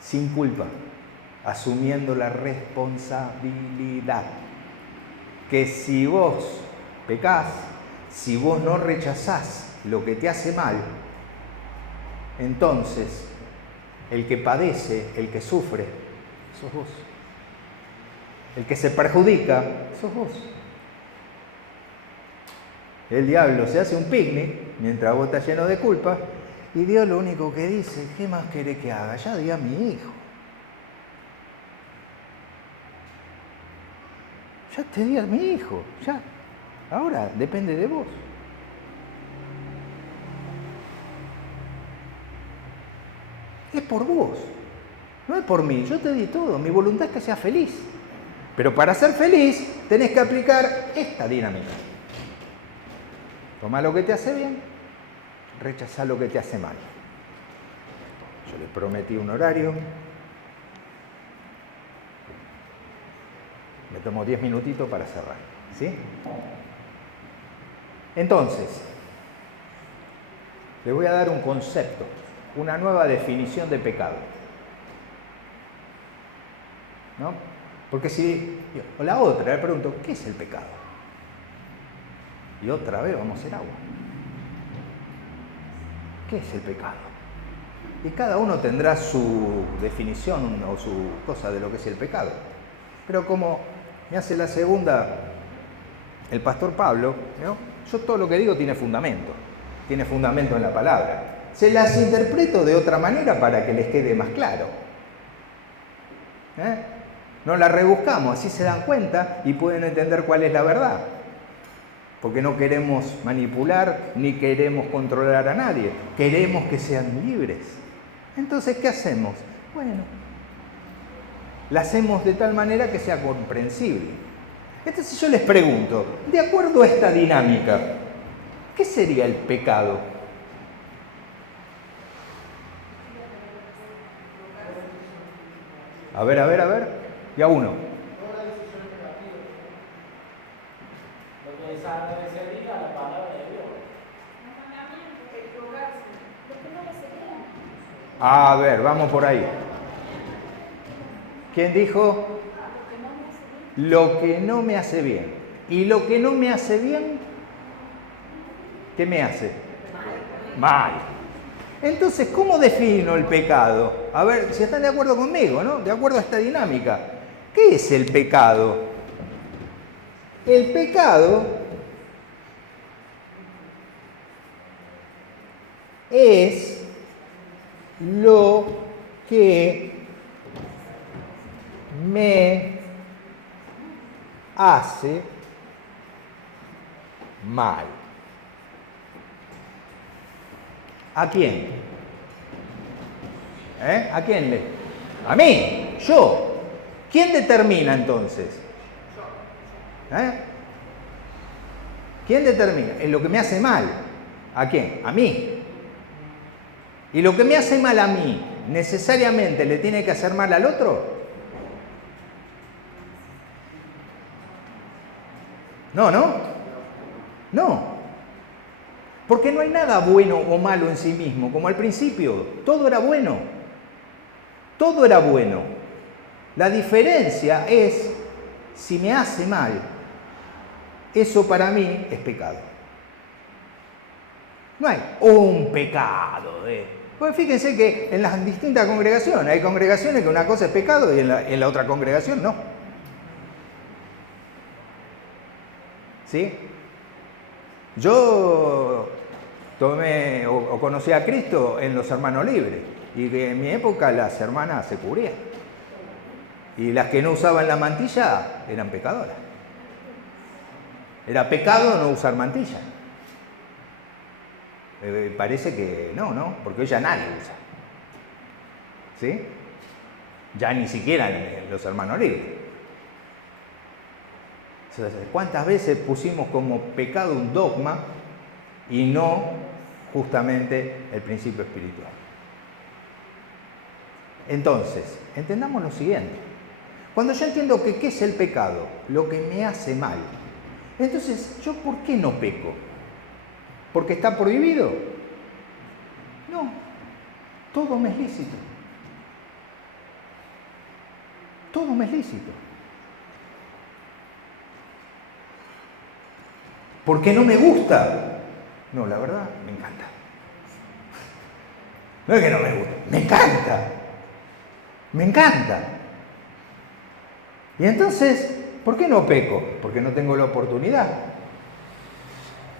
Sin culpa. Asumiendo la responsabilidad. Que si vos pecás, si vos no rechazás lo que te hace mal, entonces el que padece, el que sufre, sos vos. El que se perjudica, sos vos. El diablo se hace un picnic mientras vos estás lleno de culpa y Dios lo único que dice, ¿qué más querés que haga? Ya di a mi hijo. Ya te di a mi hijo, ya. Ahora depende de vos. Es por vos, no es por mí. Yo te di todo, mi voluntad es que seas feliz. Pero para ser feliz tenés que aplicar esta dinámica. Toma lo que te hace bien, rechazá lo que te hace mal. Yo les prometí un horario. Me tomo 10 minutitos para cerrar, ¿sí? Entonces, les voy a dar un concepto, una nueva definición de pecado. ¿No? Porque si, o la otra, le pregunto, ¿qué es el pecado? Y otra vez vamos a hacer agua. ¿Qué es el pecado? Y cada uno tendrá su definición o su cosa de lo que es el pecado. Pero como me hace la segunda el pastor Pablo, ¿no? Yo todo lo que digo tiene fundamento en la palabra. Se las interpreto de otra manera para que les quede más claro. No la rebuscamos, así se dan cuenta y pueden entender cuál es la verdad. Porque no queremos manipular ni queremos controlar a nadie. Queremos que sean libres. Entonces, ¿qué hacemos? Bueno, la hacemos de tal manera que sea comprensible. Entonces yo les pregunto, de acuerdo a esta dinámica, ¿Qué sería el pecado? A ver. Ya uno. A ver, vamos por ahí. ¿Quién dijo? Lo que no me hace bien. ¿Y lo que no me hace bien? ¿Qué me hace? Mal. Entonces, ¿cómo defino el pecado? A ver, si están de acuerdo conmigo, ¿no? De acuerdo a esta dinámica. ¿Qué es el pecado? El pecado es lo que me hace mal. ¿A quién? ¿A quién le? A mí, yo. ¿Quién determina entonces? ¿Quién determina? Es lo que me hace mal. ¿A quién? A mí. ¿Y lo que me hace mal a mí, necesariamente le tiene que hacer mal al otro? No. Porque no hay nada bueno o malo en sí mismo, como al principio. Todo era bueno. Todo era bueno. La diferencia es si me hace mal. Eso para mí es pecado. No hay un pecado. Pues fíjense que en las distintas congregaciones, hay congregaciones que una cosa es pecado y en la otra congregación no. ¿Sí? Yo tomé o conocí a Cristo en los hermanos libres y que en mi época las hermanas se cubrían y las que no usaban la mantilla eran pecadoras. Era pecado no usar mantilla. Parece que no, porque hoy ya nadie usa. ¿Sí? Ya ni siquiera en los hermanos libres. ¿Cuántas veces pusimos como pecado un dogma y no justamente el principio espiritual? Entonces, entendamos lo siguiente. Cuando yo entiendo que ¿qué es el pecado? Lo que me hace mal. Entonces, ¿yo por qué no peco? ¿Porque está prohibido? No, todo me es lícito. Todo me es lícito. ¿Por qué no me gusta? No, la verdad, me encanta. No es que no me guste, me encanta. Me encanta. Y entonces, ¿por qué no peco? Porque no tengo la oportunidad.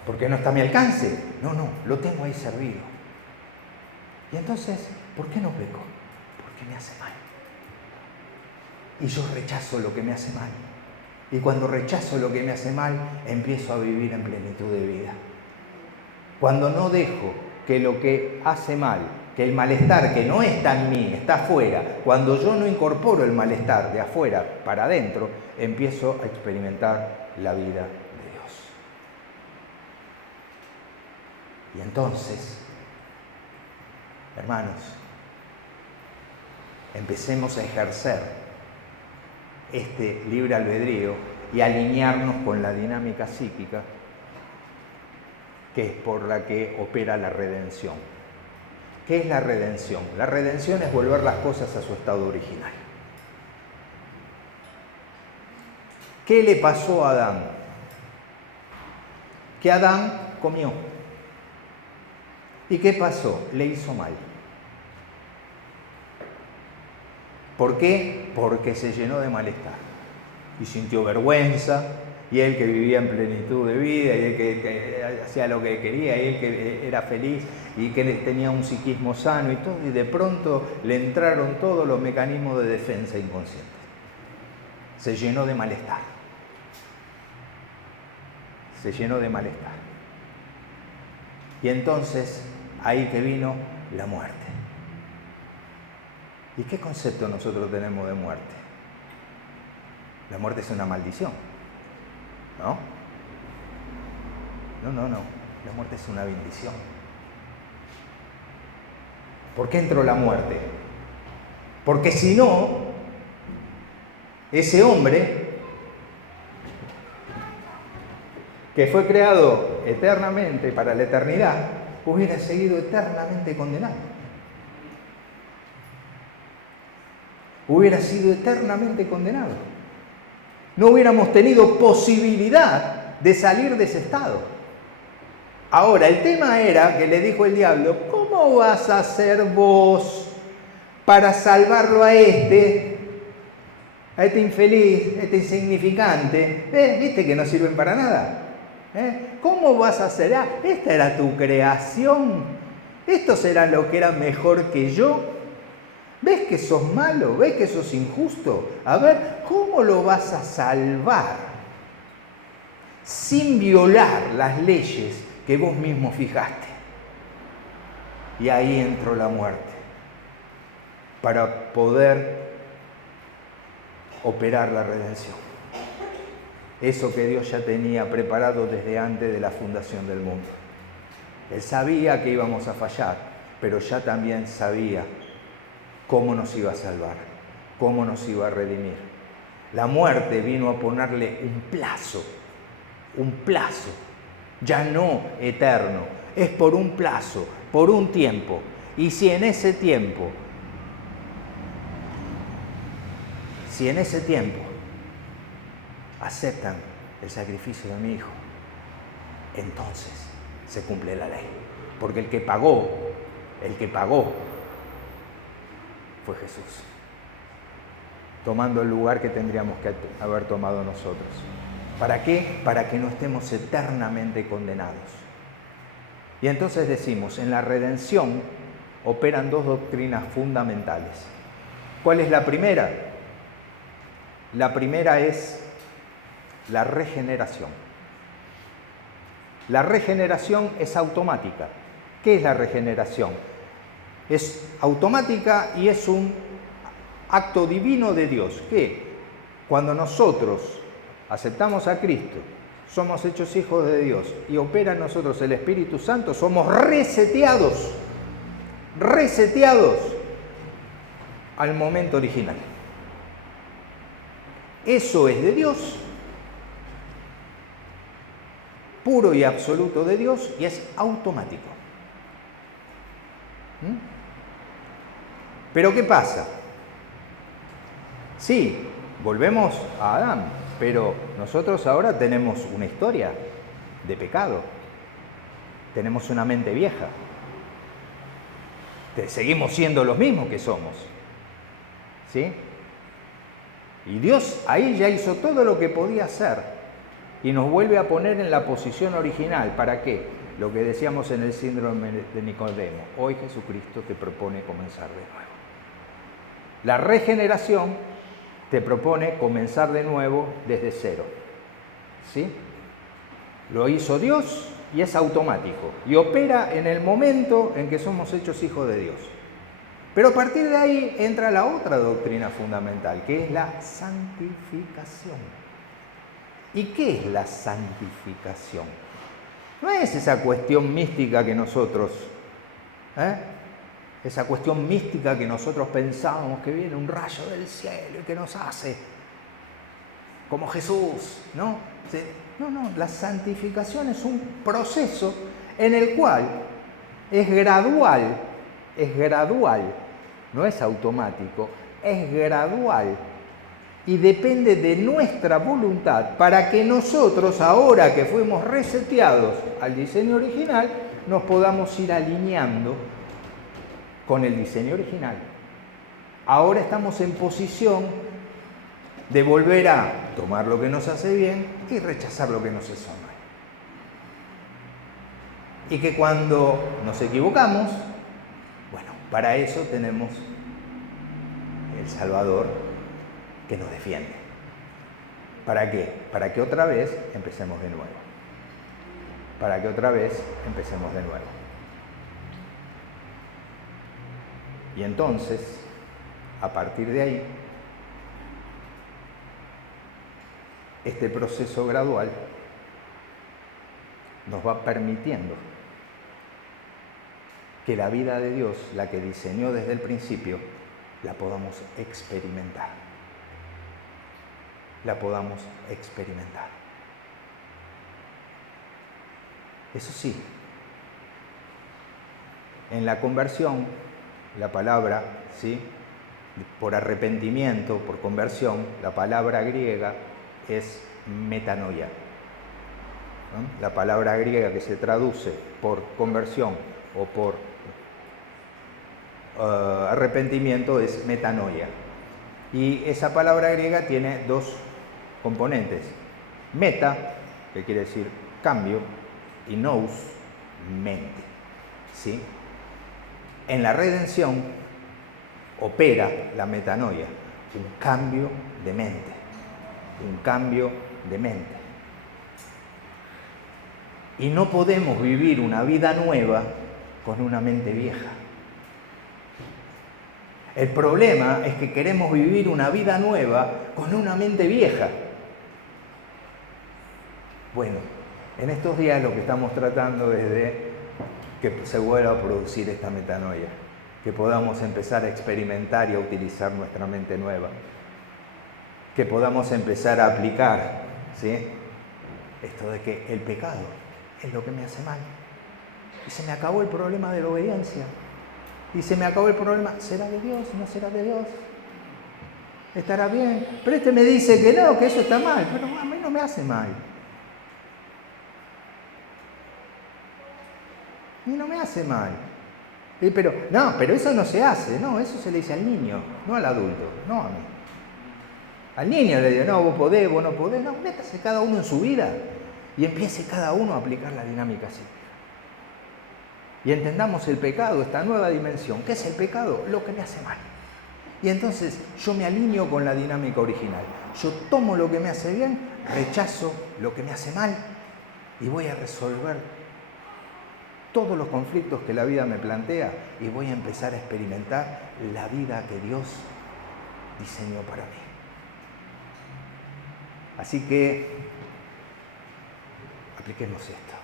Porque no está a mi alcance. No, lo tengo ahí servido. Y entonces, ¿por qué no peco? Porque me hace mal. Y yo rechazo lo que me hace mal. Y cuando rechazo lo que me hace mal, empiezo a vivir en plenitud de vida. Cuando no dejo que lo que hace mal, que el malestar que no está en mí, está afuera, cuando yo no incorporo el malestar de afuera para adentro, empiezo a experimentar la vida de Dios. Y entonces, hermanos, empecemos a ejercer este libre albedrío y alinearnos con la dinámica psíquica que es por la que opera la redención. ¿Qué es la redención? La redención es volver las cosas a su estado original. ¿Qué le pasó a Adán? Que Adán comió. ¿Y qué pasó? Le hizo mal. ¿Por qué? Porque se llenó de malestar y sintió vergüenza, y él que vivía en plenitud de vida, y él que hacía lo que quería, y él que era feliz, y que tenía un psiquismo sano y todo, y de pronto le entraron todos los mecanismos de defensa inconscientes. Se llenó de malestar. Se llenó de malestar. Y entonces, ahí que vino la muerte. ¿Y qué concepto nosotros tenemos de muerte? La muerte es una maldición, ¿no? No. La muerte es una bendición. ¿Por qué entró la muerte? Porque si no, ese hombre que fue creado eternamente para la eternidad, hubiera seguido eternamente condenado. Hubiera sido eternamente condenado. No hubiéramos tenido posibilidad de salir de ese estado. Ahora, el tema era que le dijo el diablo, ¿cómo vas a hacer vos para salvarlo a este infeliz, a este insignificante? ¿Viste que no sirven para nada? ¿Cómo vas a hacer? Esta era tu creación. Estos eran los que eran mejor que yo. ¿Ves que sos malo? ¿Ves que sos injusto? A ver, ¿cómo lo vas a salvar sin violar las leyes que vos mismo fijaste? Y ahí entró la muerte para poder operar la redención. Eso que Dios ya tenía preparado desde antes de la fundación del mundo. Él sabía que íbamos a fallar, pero ya también sabía cómo nos iba a salvar, cómo nos iba a redimir. La muerte vino a ponerle un plazo, ya no eterno, es por un plazo, por un tiempo. Y si en ese tiempo aceptan el sacrificio de mi hijo, entonces se cumple la ley. Porque el que pagó fue Jesús, tomando el lugar que tendríamos que haber tomado nosotros. ¿Para qué? Para que no estemos eternamente condenados. Y entonces decimos, en la redención operan dos doctrinas fundamentales. ¿Cuál es la primera? La primera es la regeneración. La regeneración es automática. ¿Qué es la regeneración? Es automática y es un acto divino de Dios, que cuando nosotros aceptamos a Cristo, somos hechos hijos de Dios y opera en nosotros el Espíritu Santo, somos reseteados al momento original. Eso es de Dios, puro y absoluto de Dios, y es automático. Pero ¿qué pasa? Sí, volvemos a Adán, pero nosotros ahora tenemos una historia de pecado, tenemos una mente vieja, seguimos siendo los mismos que somos, ¿sí? Y Dios ahí ya hizo todo lo que podía hacer y nos vuelve a poner en la posición original. ¿Para qué? Lo que decíamos en el síndrome de Nicodemo. Hoy Jesucristo te propone comenzar de nuevo. La regeneración te propone comenzar de nuevo desde cero, ¿sí? Lo hizo Dios y es automático y opera en el momento en que somos hechos hijos de Dios. Pero a partir de ahí entra la otra doctrina fundamental, que es la santificación. ¿Y qué es la santificación? No es esa cuestión mística que nosotros, pensábamos que viene un rayo del cielo y que nos hace como Jesús, ¿no? No, la santificación es un proceso en el cual es gradual, no es automático, es gradual y depende de nuestra voluntad para que nosotros, ahora que fuimos reseteados al diseño original, nos podamos ir alineando con el diseño original. Ahora estamos en posición de volver a tomar lo que nos hace bien y rechazar lo que nos hace mal. Y que cuando nos equivocamos, bueno, para eso tenemos el Salvador que nos defiende. ¿Para qué? Para que otra vez empecemos de nuevo. Y entonces, a partir de ahí, este proceso gradual nos va permitiendo que la vida de Dios, la que diseñó desde el principio, la podamos experimentar. La podamos experimentar. Eso sí, en la conversión, la palabra, ¿sí?, por arrepentimiento, por conversión, la palabra griega es metanoia, ¿no? La palabra griega que se traduce por conversión o por arrepentimiento es metanoia. Y esa palabra griega tiene dos componentes. Meta, que quiere decir cambio, y nous, mente. ¿Sí? En la redención opera la metanoia, un cambio de mente. Un cambio de mente. Y no podemos vivir una vida nueva con una mente vieja. El problema es que queremos vivir una vida nueva con una mente vieja. Bueno, en estos días lo que estamos tratando es de que se vuelva a producir esta metanoia, que podamos empezar a experimentar y a utilizar nuestra mente nueva, que podamos empezar a aplicar, ¿sí?, esto de que el pecado es lo que me hace mal. Y se me acabó el problema de la obediencia. Y se me acabó el problema, ¿será de Dios? ¿No será de Dios? ¿Estará bien? Pero este me dice que no, que eso está mal. Pero a mí no me hace mal. A mí no me hace mal. Pero eso no se hace. No, eso se le dice al niño, no al adulto, no a mí. Al niño le digo, no, vos podés, vos no podés. No, métase cada uno en su vida y empiece cada uno a aplicar la dinámica así. Y entendamos el pecado, esta nueva dimensión. ¿Qué es el pecado? Lo que me hace mal. Y entonces yo me alineo con la dinámica original. Yo tomo lo que me hace bien, rechazo lo que me hace mal y voy a resolver todos los conflictos que la vida me plantea y voy a empezar a experimentar la vida que Dios diseñó para mí. Así que apliquemos esto.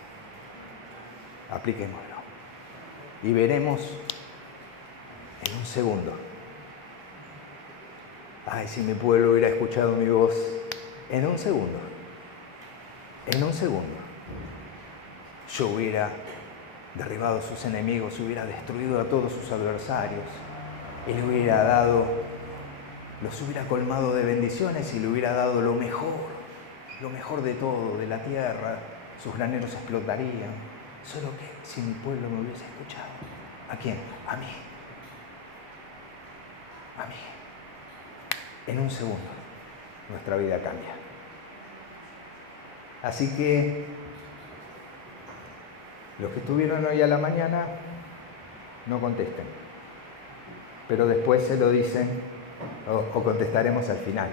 Apliquémoslo. Y veremos en un segundo. Ay, si mi pueblo hubiera escuchado mi voz. En un segundo. En un segundo. Yo hubiera derribado a sus enemigos, hubiera destruido a todos sus adversarios. Y le hubiera dado, los hubiera colmado de bendiciones y le hubiera dado lo mejor de todo, de la tierra. Sus graneros explotarían. Solo que si mi pueblo me hubiese escuchado. ¿A quién? A mí. A mí. En un segundo, nuestra vida cambia. Así que, los que estuvieron hoy a la mañana, no contesten. Pero después se lo dicen o contestaremos al final.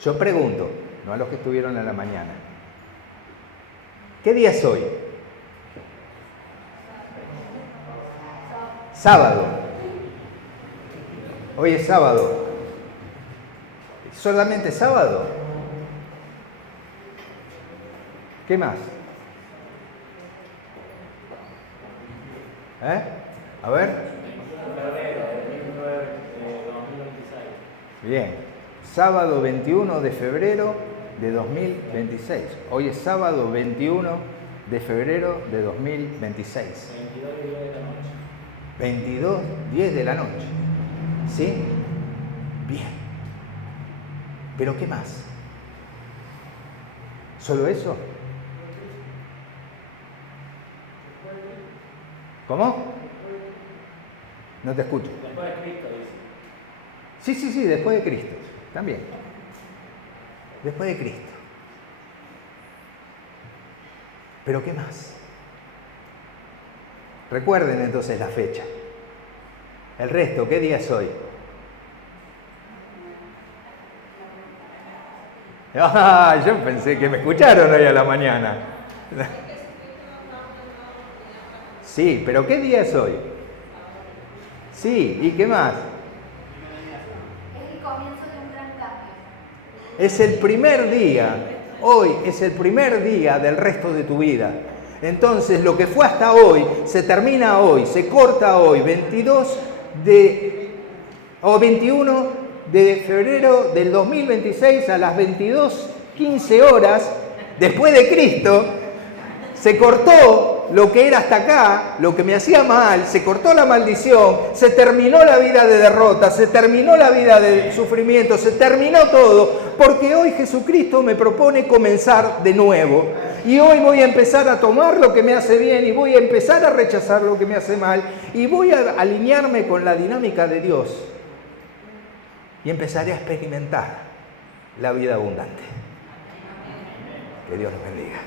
Yo pregunto, no a los que estuvieron a la mañana. ¿Qué día es hoy? Sábado. Hoy es sábado. ¿Solamente sábado? ¿Qué más? A ver. Bien. Sábado 21 de febrero de 2026. Hoy es sábado 21 de febrero de 2026. 22:10 de la noche. ¿Sí? Bien. ¿Pero qué más? ¿Solo eso? ¿Cómo? No te escucho. Después de Cristo, dice. Sí, después de Cristo. También. Después de Cristo. ¿Pero qué más? Recuerden entonces la fecha. El resto, ¿qué día es hoy? Ah, yo pensé que me escucharon hoy a la mañana. Sí, pero ¿qué día es hoy? Sí, ¿y qué más? Es el comienzo de un gran cambio. Es el primer día, hoy es el primer día del resto de tu vida. Entonces, lo que fue hasta hoy, se termina hoy, se corta hoy, 21 de febrero del 2026 a las 22:15 horas, después de Cristo, se cortó lo que era hasta acá, lo que me hacía mal, se cortó la maldición, se terminó la vida de derrota, se terminó la vida de sufrimiento, se terminó todo, porque hoy Jesucristo me propone comenzar de nuevo. Y hoy voy a empezar a tomar lo que me hace bien y voy a empezar a rechazar lo que me hace mal y voy a alinearme con la dinámica de Dios. Y empezaré a experimentar la vida abundante. Que Dios los bendiga.